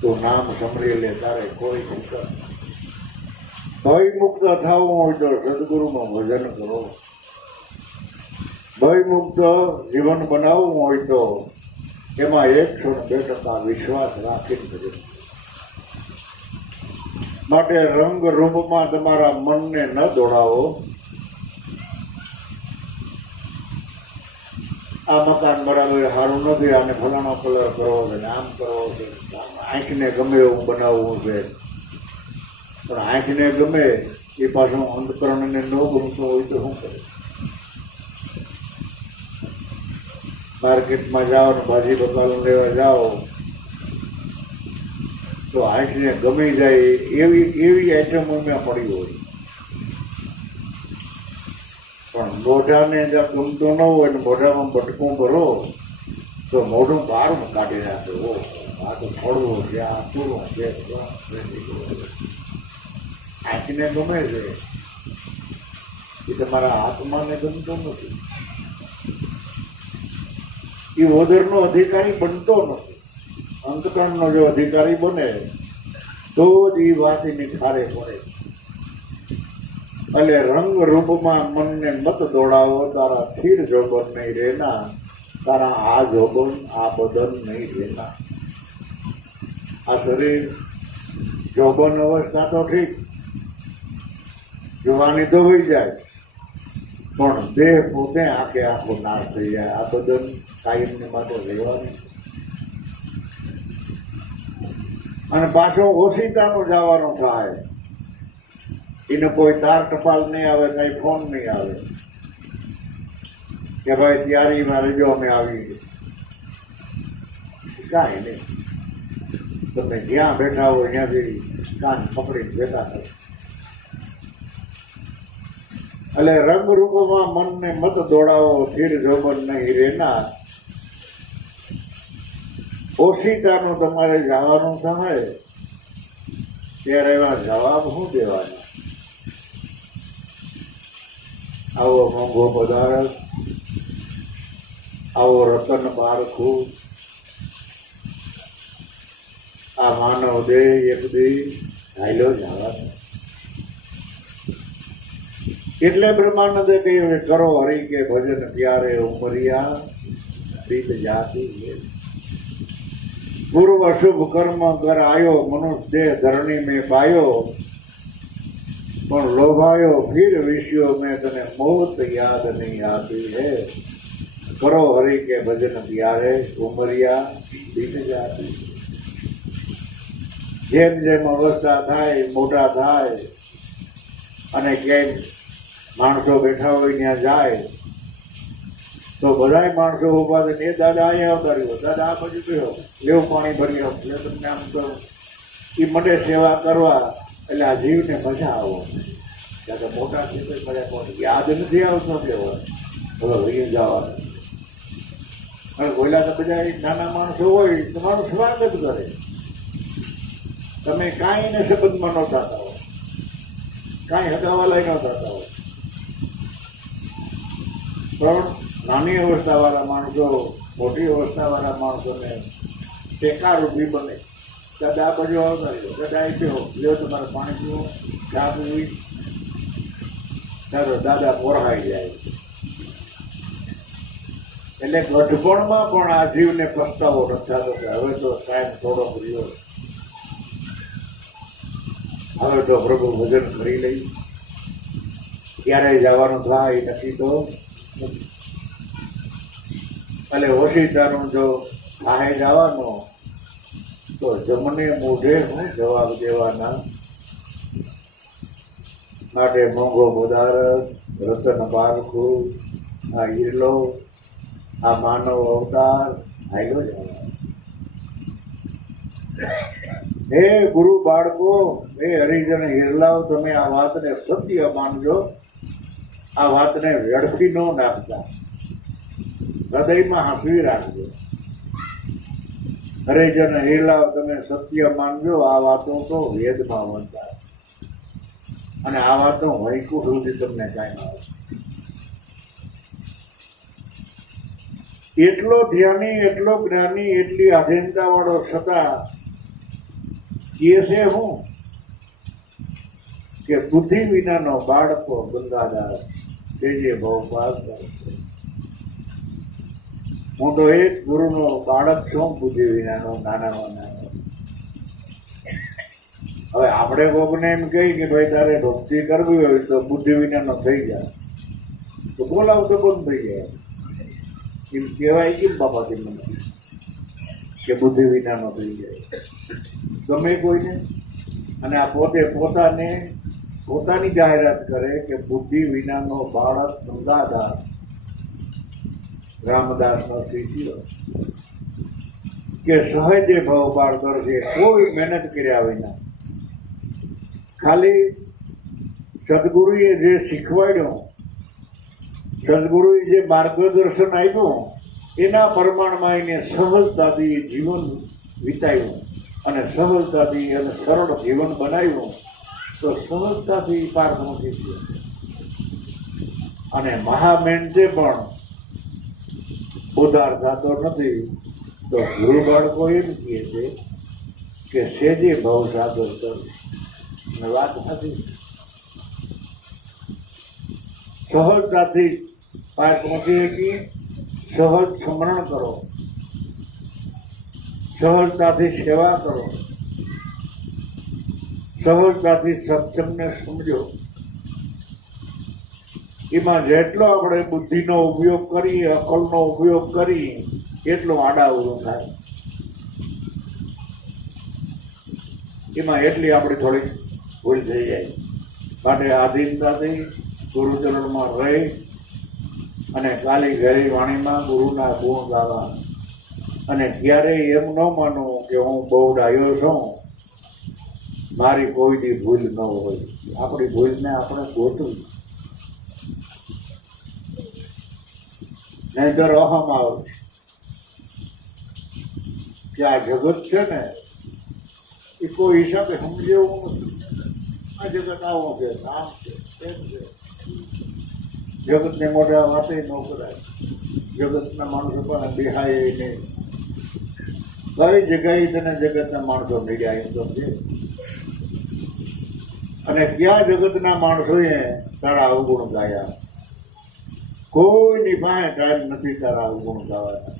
તું નામ સમજી લે, તારે કોઈ ફિકર નહીં. ભયમુક્ત થવું હોય તો સદગુરુનું ભજન કરો. ભયમુક્ત જીવન બનાવવું હોય તો એમાં 102% વિશ્વાસ રાખીને ભજન. માટે રંગ રૂપમાં તમારા મનને ન દોડાવો, આ મકાન બરાબર સારું નથી, આને ફલાણો કલર કરવો છે ને આમ કરવો છે, આંખને ગમે એવું બનાવવું છે. પણ આંખને ગમે એ પાછું અંતકરણને ન ગમતું હોય તો શું કરે? માર્કેટમાં જાઓ ને ભાજી બકાલું લેવા જાઓ તો આંખને ગમી જાય એવી એવી આઈટમ એમાં પડી હોય. પણ મોઢાને જ્યાં ગમતો ન હોય ને મોઢામાં બટકું ભરો તો મોઢું બહાર કાઢી નાખે. ઓ આ તો ફળવું છે, આ પૂરું છે. આંખને ગમે છે એ તમારા આત્માને ગમતો નથી. એ વગરનો અધિકારી બનતો નથી. અંતકરણનો જો અધિકારી બને તો જ એ વાત એની ઠારે પડે. એટલે રંગ રૂપમાં મનને મત દોડાવો, તારા સ્થિર જોબન નહીં રહેના, તારા આ જોબન આ બદન નહીં રહેના. આ શરીર જોબન અવસ્થા તો ઠીક, જવાની તો હોઈ જાય, પણ દેહ પોતે આંખે આંખો નાશ થઈ જાય. આ બદન કાયમને માટે રહેવાનું અને પાછો ઓશિતાનો જવાનો થાય. એને કોઈ તાર ટપાલ નહીં આવે, કઈ ફોન નહીં આવે કે ભાઈ તૈયારીમાં રહેજો અમે આવી. કાંઈ નહીં, તમે જ્યાં બેઠા હો ત્યાંથી કાન પકડીને બેઠા થયો. એટલે રંગરૂપમાં મનને મત દોડાવો, સ્થિર જોબન નહીં રહેના. ઓશિતાનું તમારે જવાનું થાય ત્યારે એવા જવાબ શું દેવાના? આવો મોંઘો પદાર્થ, આવો રતન બારખું, આ માનવ દેહ એક દી હાલ્યો જવાનો. એટલે બ્રહ્માનંદે કહ્યું કરો હરિ કે ભજન પ્યારે ઉમરિયા પ્રીત જાતિ. પૂર્વ શુભ કર્મ કર આયો, મનુષ્ય દેહ ધરણી મેં પાયો, પણ લોભાયો ફિર વિષયો મેં તને મોત યાદ નહીં આતી હે. કરો હરિ કે ભજન પ્યારે ઉમરિયા પ્રીત જાતિ. જેમ જેમ અવસ્થા થાય, મોટા થાય અને ક્યાંય માણસો બેઠા હોય ત્યાં જાય તો બધાય માણસો ઉભા થઈને એ દાદા અહીંયા આવતા રહ્યો, દાદા આ બાજુ ગયો, લેવું પાણી ભરી આવો, એટલે તમને આમ કરો. એ મને સેવા કરવા એટલે આ જીવને મજા આવો. ત્યાં તો મોટા છે મજા પહોંચી યાદ નથી આવતો કેવો હવે લઈ જવાનું. અને કોઈલા તો બધા નાના માણસો હોય તમારું સ્વાગત કરે. તમે કાંઈ ને સંબંધમાં ન થતા હો, કાંઈ હગાવાલાય ન થતા હોય, પણ નાની અવસ્થાવાળા માણસો મોટી અવસ્થાવાળા માણસોને ટેકારૂપી બને. દાદા આ બાજુ આવતા રહ્યો, દાદા આવી ગયો, લ્યો તમારે પાણી પીવો, ચા પીવી, ત્યારે દાદા પોરહાઈ જાય. એટલે ગઢપણમાં પણ આ જીવને પસ્તાવો નથી થતો કે હવે તો ટાઈમ થોડો રહ્યો, હવે તો પ્રભુ ભજન કરી લઈ. ક્યારે જવાનું થાય નક્કી તો નથી. એટલે ઓશિતાનું જો આહે જવાનો તો જમને મોઢે હું જવાબ દેવાના. માટે મોંઘો પદાર્થ, રતન બારખું, આ હીરલો, આ માનવ અવતાર હાલ્યો જવાનો. હે ગુરુ બાળકો, હે હરિજન હિરલાઓ, તમે આ વાતને સત્ય માનજો. આ વાતને વેડફી ન નાખતા, હૃદયમાં હાંસવી રાખજો. હરિજન હિરલાઓ, તમે સત્ય માનજો. આ વાતો તો વેદમાં વંચાય અને આ વાતો વૈકું સુધી તમને કાંઈ ના આવે. એટલો ધ્યાની, એટલો જ્ઞાની, એટલી આધીનતા વાળો છતાં એ છે હું કે બુદ્ધિ વિનાનો બાળકો ગંગાદાસ જે બહુ પાસ કરે છે. હું તો એક ગુરુનો બાળક છું, બુદ્ધિ વિનાનો, નાનામાં નાનો. હવે આપણે કોકને એમ કહી કે ભાઈ તારે ભક્તિ કરવી હોય તો બુદ્ધિ વિનાનો થઈ જાય તો બોલાવ તો બંધ થઈ જાય. એમ કહેવાય કેમ બાપા કે મને કે બુદ્ધિ વિનાનો થઈ જાય ગમે કોઈને. અને આ પોતે પોતાની જાહેરાત કરે કે બુદ્ધિ વિનાનો બાળક ગંગાદાસ રામદાસનો શિષ્ય કે સહજે ભાવ પાર કરશે, કોઈ મહેનત કર્યા વિના. ખાલી સદગુરુએ જે શીખવાડ્યું, સદગુરુએ જે માર્ગદર્શન આપ્યું એના પ્રમાણમાં એને સહજતાથી જીવન વિતાવ્યું અને સહજતાથી અને સરળ જીવન બનાવ્યું તો સહજતાથી પાર પહોંચી ગયો. અને મહામેનતે પણ ઉધાર થતો નથી. તો ગુરુ બાળકો એમ કહે છે કે સેજે ભાવ સાગર કર. અને વાત નથી, સહજતાથી પાર પહોંચી શકીએ. સહજ સ્મરણ કરો, સહજતાથી સેવા કરો, સહજતાથી સત્સંગને સમજો. એમાં જેટલો આપણે બુદ્ધિનો ઉપયોગ કરીએ, અકલનો ઉપયોગ કરીએ એટલું આડાઅવળું થાય. એમાં એટલી આપણી થોડીક ભૂલ થઈ જાય. માટે આધીનતાથી ગુરુચરણમાં રહી અને કાલી ઘરી વાણીમાં ગુરુના ગુણ ગાવા. અને ક્યારેય એમ ન માનવું કે હું બહુ ડાયો છું, મારી કોઈની ભૂલ ન હોય. આપણી ભૂલને આપણે ગોતવી, નહીંતર અહમ આવે કે આ જગત છે ને એ કોઈ હિસાબે સમજે એવું નથી. આ જગત આવો છે, આમ છે, તેમ છે. જગતને મોઢા વાતે ન કરાય. જગતના માણસો પણ બેહાય નહીં. કઈ જગ્યાએ તને જગતના માણસો મળ્યા એમ સમજે. અને ક્યાં જગતના માણસોએ તારા અવગુણ ગાયા. કોઈની પાસે ટાઈમ નથી તારા અવગુણ ગાવાના.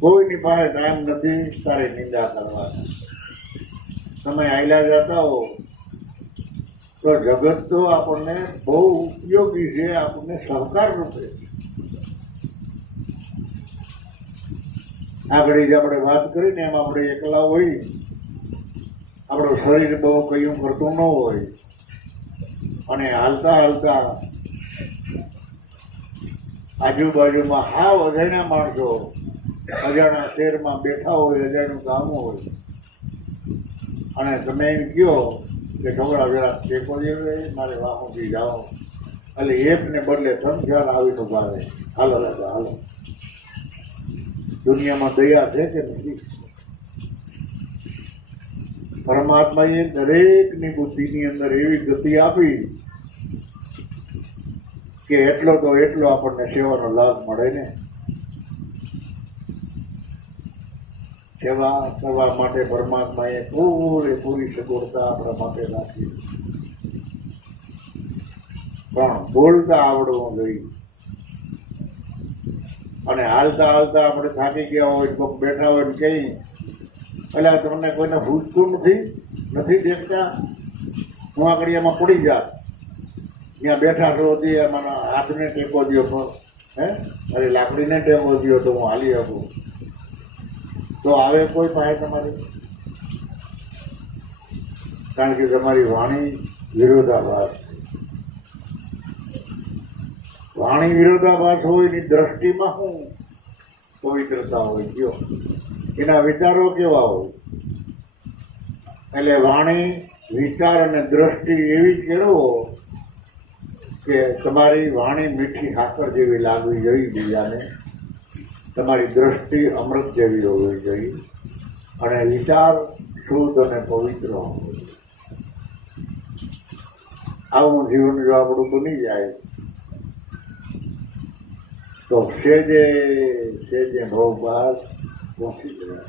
કોઈની પાસે ટાઈમ નથી તારી નિંદા કરવાના. તમે આયલા જતા હો તો જગત તો આપણને બહુ ઉપયોગી છે, આપણને સહકાર રૂપે. આગળ જ આપણે વાત કરીને એમ આપણે એકલા હોય, આપણું શરીર બહુ કયું કરતું ન હોય અને હાલતા હાલતા આજુબાજુમાં હાવ અજાણ્યા માણસો અજાણ્યા શહેરમાં બેઠા હોય, અજાણ્યું ગામ હોય અને તમે એમ કહો કે છોકરા જરા ટેકો જેવે મારે વાહુથી જાઓ, એટલે એકને બદલે 3-4 આવીને ઉભા રહે. હાલો દાદા હાલો. દુનિયામાં દયા છે કે નથી? પરમાત્માએ દરેકની બુદ્ધિની અંદર એવી ગતિ આપી કે એટલો તો એટલો આપણને સેવાનો લાભ મળે ને. સેવા કરવા માટે પરમાત્માએ પૂરેપૂરી સગવડતા આપણા માટે રાખી, પણ બોલતા આવડવું જોઈએ. અને હાલતા હાલતા આપણે થાકી ગયા હોય, કોઈક બેઠા હોય ને કઈ એટલે તમને કોઈને પૂછતું નથી દેખતા, હું આગળ એમાં પડી જા, ત્યાં બેઠા છો મને હાથને ટેકો દો, અરે લાકડીને ટેકો દો તો હું હાલી શકું. તો આવે કોઈ પાસે તમારી? કારણ કે તમારી વાણી વિરોધાભાસ. વાણી વિરોધાભાસ હોય એની દ્રષ્ટિમાં શું પવિત્રતા હોય કયો? એના વિચારો કેવા હોય? એટલે વાણી, વિચાર અને દ્રષ્ટિ એવી કેળવો કે તમારી વાણી મીઠી સાકર જેવી લાગવી જોઈએ બીજાને, તમારી દ્રષ્ટિ અમૃત જેવી હોવી જોઈએ અને વિચાર શુદ્ધ અને પવિત્ર હોવો જોઈએ. આવું જીવન જો આપણું બની જાય તો સેજે ભાવ બહાર પહોંચી જાય.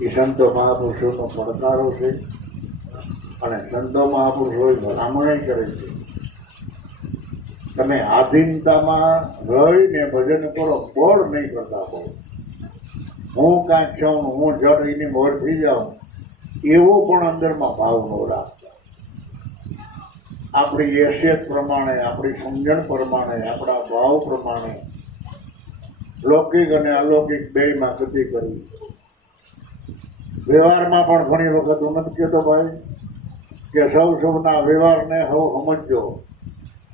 એ સંતો મહાપુરુષોનો પડકારો છે અને સંતો મહાપુરુષો ભલામણ કરે છે. તમે આધીનતામાં રહીને ભજન કરો, બોર નહીં કરતા બહુ. હું કાંઈક છું, હું જડ એની મોર થઈ જાઉં એવો પણ અંદરમાં ભાવ ન રાખતા. આપણી હેસિયત પ્રમાણે, આપણી સમજણ પ્રમાણે, આપણા ભાવ પ્રમાણે લૌકિક અને અલૌકિક બેયમાં ગતિ કરવી. વ્યવહારમાં પણ ઘણી વખત હું નથી કહેતો ભાઈ કે સૌના વ્યવહારને સમજજો.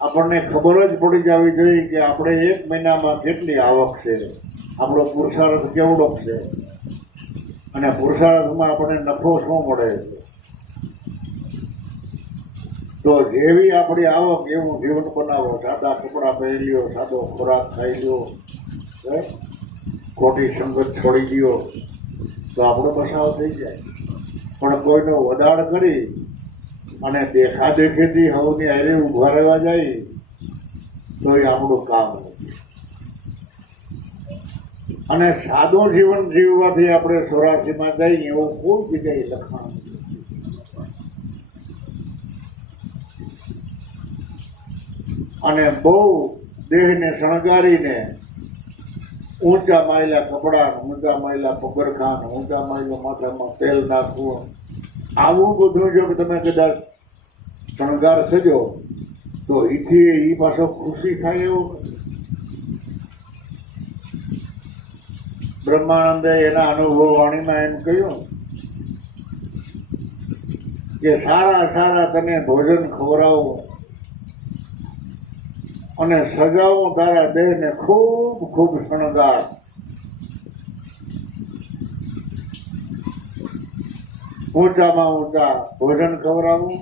આપણને ખબર જ પડી જવી જોઈએ કે આપણે એક મહિનામાં કેટલી આવક છે, આપણો પુરુષાર્થ કેવડો છે અને પુરુષાર્થમાં આપણને નફો શું મળે છે. તો જેવી આપણી આવક એવું જીવન બનાવો. સાદા કપડાં પહેરી લ્યો, સાદો ખોરાક ખાઈ લ્યો, ખોટી સંગત છોડી દો તો આપણો બસાવ થઈ જાય. પણ કોઈનો વદાડ કરી અને દેખાદેખીથી હવની હારે ઊભા રહેવા જાય તો એ આપણું કામ નથી. અને સાદો જીવન જીવવાથી આપણે 84માં જઈએ એવું કોઈ જગ્યાએ લખાણ નથી. અને બહુ દેહને શણગારીને ઊંચા માયલા કપડાં, ઊંચા માયલા પગરખાં, ઊંચા માયલા માથામાં તેલ નાખવું, આવું બધું જો તમે કદાચ શણગાર સજો તો એથી એ પાછો ખુશી થાય એવું. બ્રહ્માનંદે એના અનુભવ વાણીમાં એમ કહ્યું કે સારા સારા તને ભોજન ખવડાવું અને સજાવું તારા દેહને ખૂબ ખૂબ શણગાર. ઊંચામાં ઊંચા ભોજન ખવડાવું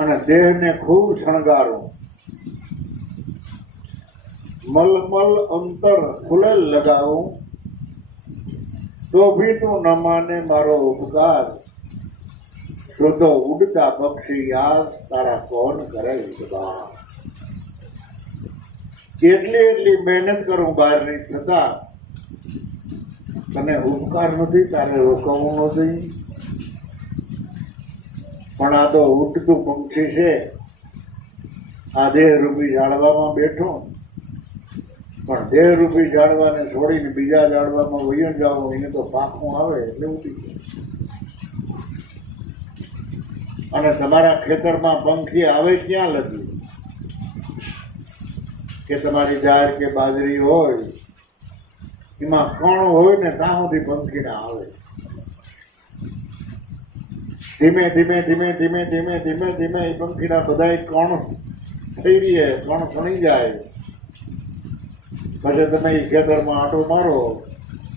અને દેહને ખૂબ શણગારું. મલમલ અંતર ખુલેલ લગાવું તો ભી તું ન માને મારો ઉપકાર. તો ઉડતા પક્ષી યાદ તારા કોણ કરે વિદ્વાર. એટલી મહેનત કરું બહારની છતાં તને ઉપકાર નથી, તારે રોકવું નથી. પણ આ તો ઉડતું પંખી છે, આ દેહરૂપી ઝાડવામાં બેઠો, પણ દેહરૂપી ઝાડવાને છોડીને બીજા ઝાડવામાં વયો જાવ એને તો પાખું આવે એટલે ઉડી જાય. અને તમારા ખેતરમાં પંખી આવે ક્યાં લગી કે તમારી જાર કે બાજરી હોય એમાં કણ હોય ને ત્યાં સુધી પંખી ના આવે. ધીમે ધીમે ધીમે ધીમે ધીમે ધીમે ધીમે એ પંખીના બધા કણ થઈ રહીએ, કણ ખણી જાય. પછી તમે એ ખેતરમાં આંટો મારો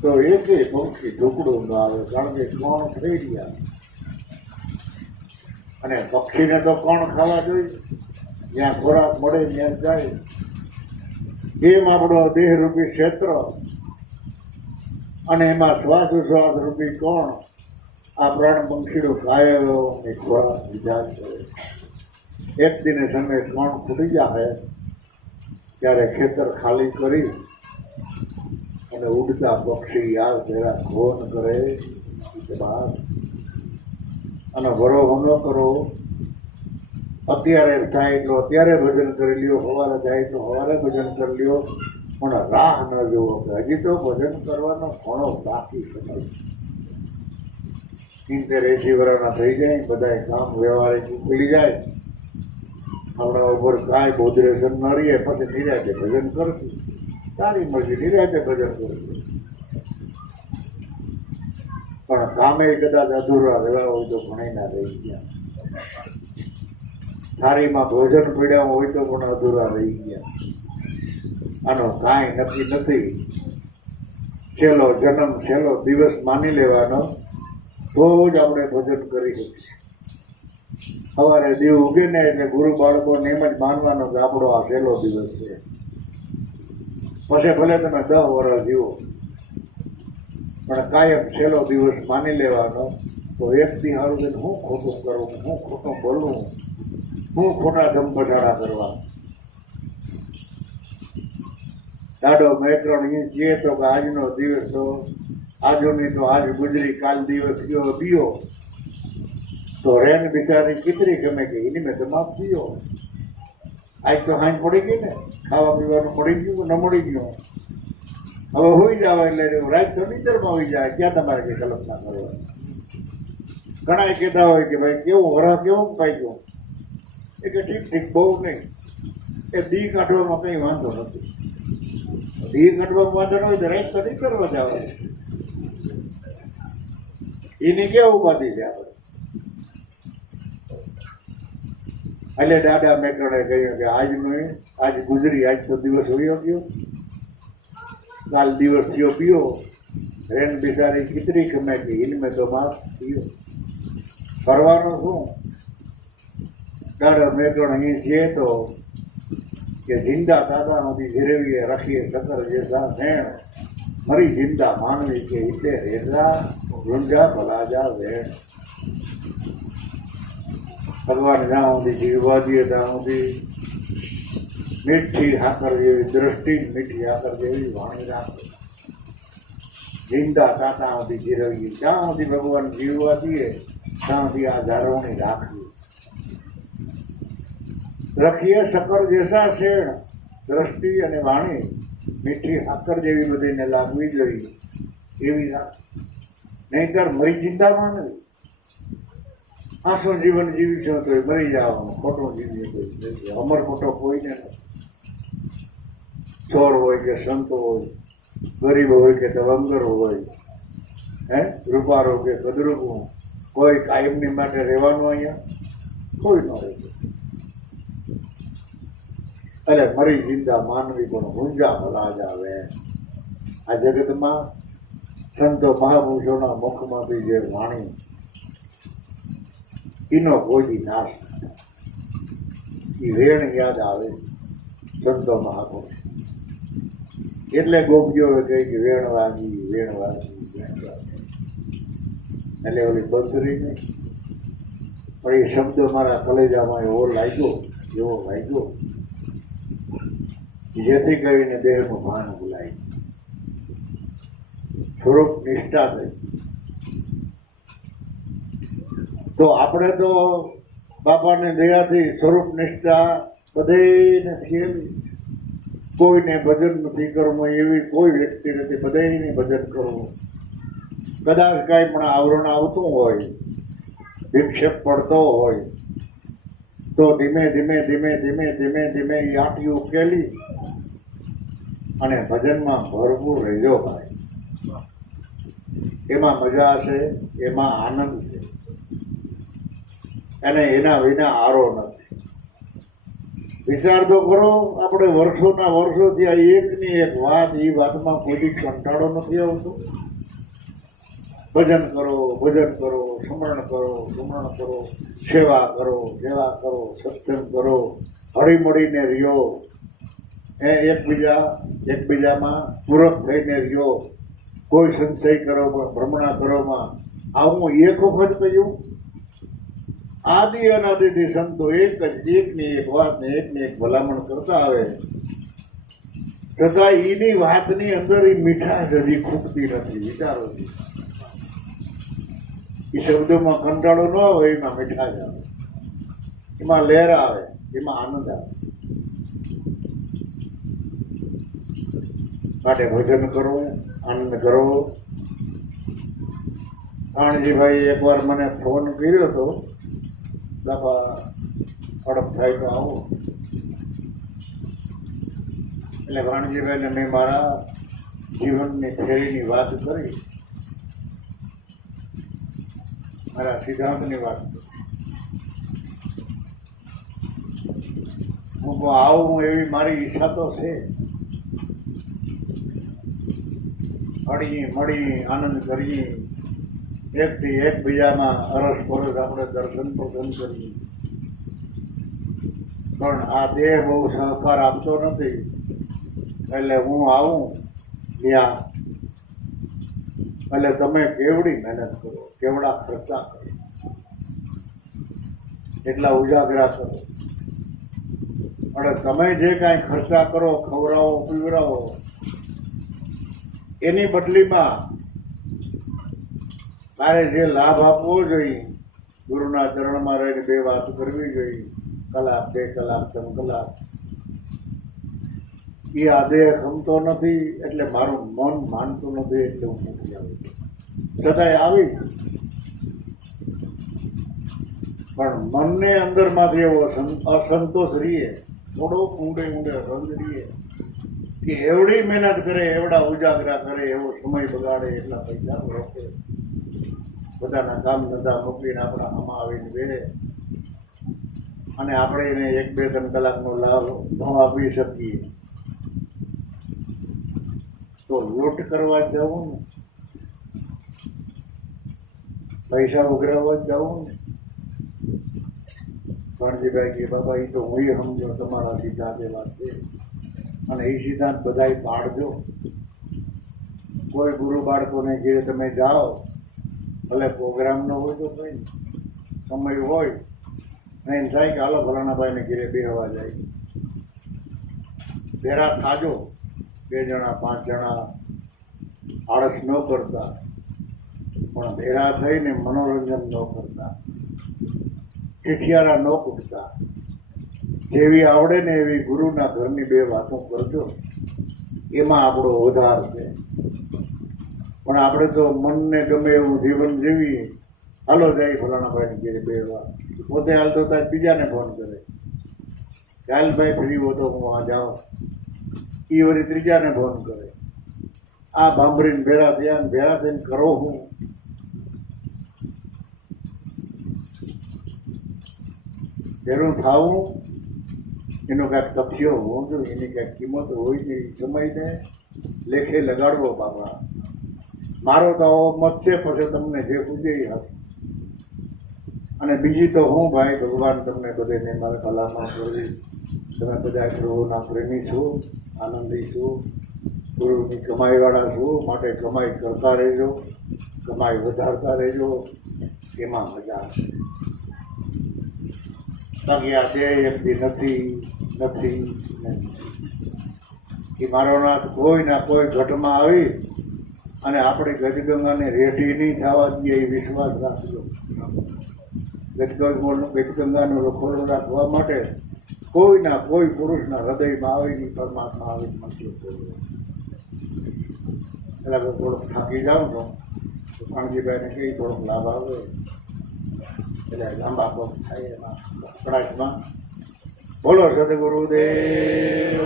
તો એક પંખી ઢોકળું ન આવે, કારણ કે કણ થઈ રહ્યા. અને પક્ષીને તો કણ ખાવા જોઈએ, જ્યાં ખોરાક મળે ત્યાં જાય. એમ આપણો દેહરૂપી ક્ષેત્ર અને એમાં શ્વાસોશ્વાસ રૂપી કોણ આ પ્રાણ પંખીનો કાયો ખોરાક વિચાર કરે. એક દિને સમય કોણ ફૂટી જાય ત્યારે ખેતર ખાલી કરી અને ઉડતા પક્ષી યાદ તેરા ઘોન કરે બહાર. અને વરોહ ન કરો, અત્યારે થાય એટલું અત્યારે ભજન કરી લ્યો, સવારે થાય એટલું સવારે ભજન કરી લ્યો, પણ રાહ ન જોવો કે હજી તો ભજન કરવાનો ઘણો બાકી છે. 70-80 વર્ષના થઈ જાય, બધા કામ વ્યવહારિક નીકળી જાય, આપણા ઉપર કાંઈ બોધરેશન ન રહીએ, પછી નિરાતે ભજન કરશું. તારી મરજી, નિરાતે ભજન કરશું. પણ કામે કદાચ અધૂરા રહ્યા હોય તો ઘણી ના રહી ગયા. થાળીમાં ભોજન પીડ્યા હોય તો પણ અધૂરા રહી ગયા. આનો કાંઈ નક્કી નથી. છેલ્લો જન્મ, છેલ્લો દિવસ માની લેવાનો તો જ આપણે ભજન કરી શકીએ. સવારે દીવ ઉગે ને એટલે ગુરુ બાળકોને એમ જ માનવાનો કે આપણો આ છેલ્લો દિવસ છે. પછી ભલે તમે 10 વર્ષ જીવો, પણ કાયમ છેલ્લો દિવસ માની લેવાનો. તો એક દી સારું કે હું ખોટું કરું, હું ખોટું બોલું, હું ખોટા ધમપછાડા કરવા. દાડો મેત્રણ એ કહે તો કે આજનો દિવસ તો આજોની તો આજ ગુજરી, કાલ દિવસ ગયો બીયો. તો રેન બિચારી કેટલી ગમે કે એની મેં તો માફ પીયો. આજ તો હાંજ પડી ગઈ ને, ખાવા પીવાનું પડી ગયું, ન મળી ગયું. હવે હોઈ જાવ એટલે રાત તો નીંદરમાં હોઈ જાય. ક્યાં તમારે કઈ કલ્પના કરવાની? ઘણા કહેતા હોય કે ભાઈ કેવું વરહ કેવું પાઈ ગયું. એ કે ઠીક ઠીક, બહુ નહીં. એ દી કાઢવામાં કંઈ વાંધો નથી. ઘી કટવા વાંધો હોય તો રાત કદી કરવા જવાનું એની કેવું ઉપાધિ છે આપણે. એટલે દાદા મેકરણે કહ્યું કે આજ ગુજરી, આજ તો દિવસ હોયો ગયો, કાલ દિવસ થયો પીઓ, રેન બિચારી કિતરી કમે કે ઇનમેં તો માફ પીઓ, કરવાનું શું? દાદા મેકરણ અહીં છે તો કે જિંદા દાદા નથી ઘેરવીએ રખીએ સકર જેસા ભેણ, મરી જિંદા માનવી કે હિતે રેસા રૂંજા ભલાજા વેણ. ભગવાન જ્યાં સુધી જીવવા દઈએ ત્યાં સુધી મીઠી હાકર જેવી દ્રષ્ટિ, મીઠી હાકર જેવી વાણી રાખો. જિંદા કાંટા સુધી જીરવીએ, જ્યાં સુધી ભગવાન જીવવા દઈએ ત્યાં સુધી આ જાળવણી રાખવી. રખીએ સકર જેસા શેણ, દ્રષ્ટિ અને વાણી મીઠી હાકર જેવી બધીને લાગવી જોઈએ એવી રાખ. નહીંતર મરી જિંદા માનવી. આસો જીવન જીવી છો તો મરી જવાનું, ખોટો જીવીએ તો અમર ખોટો કોઈને નથી. ચોર હોય કે સંતો હોય, ગરીબ હોય કે દવંગર હોય, રૂપારો કે કદરૂપું, કોઈ કાયમની માટે રહેવાનું અહીંયા કોઈ ન રહે. એટલે મરી જિંદા માનવી પણ ગુંજા ભલા જાવે. આ જગતમાં સંતો મહાપુરુષોના મુખમાંથી જે વાણી એનો કોઈ નાશ નથી. એ વેણ યાદ આવે સંતો મહાપુરુષ. એટલે ગોપીઓ કહે કે વેણ વાગી, વેણ વાગી, વેણ વાગી. એટલે ઓલી બંધરી નહીં, પણ એ શબ્દ મારા કલેજામાં એવો લાગ્યો જેથી કરીને દેહનું ભાન ભૂલાય, સ્વરૂપ નિષ્ઠા થઈ. તો આપણે તો બાપાની દયાથી સ્વરૂપ નિષ્ઠા બધેને થયેલી. કોઈને ભજન નથી કરવું એવી કોઈ વ્યક્તિ નથી, બધાને ભજન કરવું. કદાચ કાંઈ પણ આવરણ આવતું હોય, વિક્ષેપ પડતો હોય તો ધીમે ધીમે ધીમે ધીમે ધીમે ધીમે એ આંટી ઉકેલી અને ભજનમાં ભરપૂર રહેજો ભાઈ. એમાં મજા છે, એમાં આનંદ છે, અને એના વિના આરો નથી. વિચાર તો કરો, આપણે વર્ષોના વર્ષોથી આ એકની એક વાત, એ વાતમાં કોઈ કંટાળો નથી આવતો. ભજન કરો, ભજન કરો, સ્મરણ કરો, સ્મરણ કરો, સેવા કરો, સેવા કરો, સત્સંગ કરો, હળીમળીને રહ્યો, એકબીજામાં પૂરક થઈને રહ્યો. કોઈ સંશય કરો, ભ્રમણા કરોમાં આવું એક વખત કહ્યું. આદિ અનાદિથી સંતો એકની એક વાતને એકની એક ભલામણ કરતા આવે, છતાં એની વાતની અંદર એ મીઠાશ હજી ખૂટતી નથી. વિચારો, એ શબ્દોમાં કંટાળો ન આવે, એમાં મીઠાશ આવે, એમાં લહેર આવે, એમાં આનંદ આવે. માટે ભજન કરો, આનંદ કરો. કાણજીભાઈ એકવાર મને ફોન કર્યો હતો, બાપા અડપ થાય તો આવો. એટલે વાણજીભાઈને મેં મારા જીવનની ફેરીની વાત કરી, મારા સિદ્ધાંતની વાત કરી. હું આવું એવી મારી ઈચ્છા તો છે. હળી મળી આનંદ કરીએ, એકથી એકબીજામાં અરસ પરસ આપણે દર્શન પ્રસન્ન કરીએ. પણ આ દેહ બહુ સહકાર આપતો નથી, એટલે હું આવું ત્યાં, એટલે તમે કેવડી મહેનત કરો, કેવડા ખર્ચા કરો, એટલા ઉજાગરા કરો. અને તમે જે કાંઈ ખર્ચા કરો, ખવડાવો પીવડાવો, એની બદલીમાં તારે જે લાભ આપવો જોઈએ, ગુરુના ચરણમાં રહીને બે વાત કરવી જોઈએ, કલાક, 2 કલાક, 3 કલાક. એ આ દેહ ગમતો નથી, એટલે મારું મન માનતું નથી, એટલે હું નથી આવી. છતાંય આવી, પણ મનને અંદરમાંથી એવો અસંતોષ રહીએ, થોડો ઊંડે રંગ રહીએ, કે એવડી મહેનત કરે, એવડા ઉજાગરા કરે, એવો સમય બગાડે, એટલા પૈસા રોકે, બધાના કામ ધંધા મૂકીને આપણા આમાં આવીને બેરે, અને આપણે એને 1-2-3 કલાકનો લાભ ન આપી શકીએ તો લૂંટ કરવા જવું ને, પૈસા ઉઘરાવવા જવું ને. કાનજીભાઈ કે બાબા એ તો હું સમજો તમારા સિદ્ધાંત એવા છે, અને એ સિદ્ધાંત બધાય પાડજો. કોઈ ગુરુ બાળકોને ઘેરે તમે જાઓ, ભલે પ્રોગ્રામ ન હોય તો કંઈ સમય હોય ને એમ થાય કે હાલો ફલાણા ભાઈને ઘેરે બેહવા જાય, ભેરા થાજો, 2 જણા 5 જણા, આળસ ન કરતા, પણ ભેરા થઈને મનોરંજન ન કરતા, ઠેઠિયારા ન કૂટતા, જેવી આવડે ને એવી ગુરુના ઘરની 2 વાતો કરજો, એમાં આપણો ઉધાર છે. પણ આપણે તો મનને ગમે એવું જીવન જીવીએ, હાલો જાય ફલાણા ભાઈને ઘેરે બેહવા, પોતે હાલતો થાય બીજાને ફોન કરે, ચાલ ભાઈ ફ્રી હો તો હું આ જાઉં, એ વળી ત્રીજાને ફોન કરે. આ ભાંભરીને ભેળા થયા ને ભેળા થઈને કરો હું. ભેરું થાવું એનો કાંઈક તથ્ય હોવો જોઈએ, એની કાંઈક કિંમત હોય છે, સમયને લેખે લગાડવો. બાબા મારો તો મત છે, પછી તમને જે પૂછે એ હશે. અને બીજી તો હું ભાઈ, ભગવાન તમને બધાને મારે ભલામણ કરવી, તમે બધા પ્રભુના પ્રેમી છો, આનંદી છો, ગુરુની કમાઈવાળા છો, માટે કમાઈ કરતા રહેજો, કમાઈ વધારતા રહેજો, એમાં મજા છે. બાકી આ 2 વ્યક્તિ નથી એ મારો નાથ કોઈના કોઈ ઘટમાં આવી અને આપણી ગજગંગાને રેઢી નહીં થવા દઈએ એ વિશ્વાસ રાખજો. ગજગંગાનો રખોડો રાખવા માટે કોઈના કોઈ પુરુષના હૃદયમાં આવેલી પરમાત્મા આવી મળશે. એટલે થોડોક થાકી જાઉં તો કાનજીભાઈને કહી થોડોક લાભ આવે, એટલે લાંબા પગ થાય એમાં કડાચમાં. બોલો સદગુરુદેવ.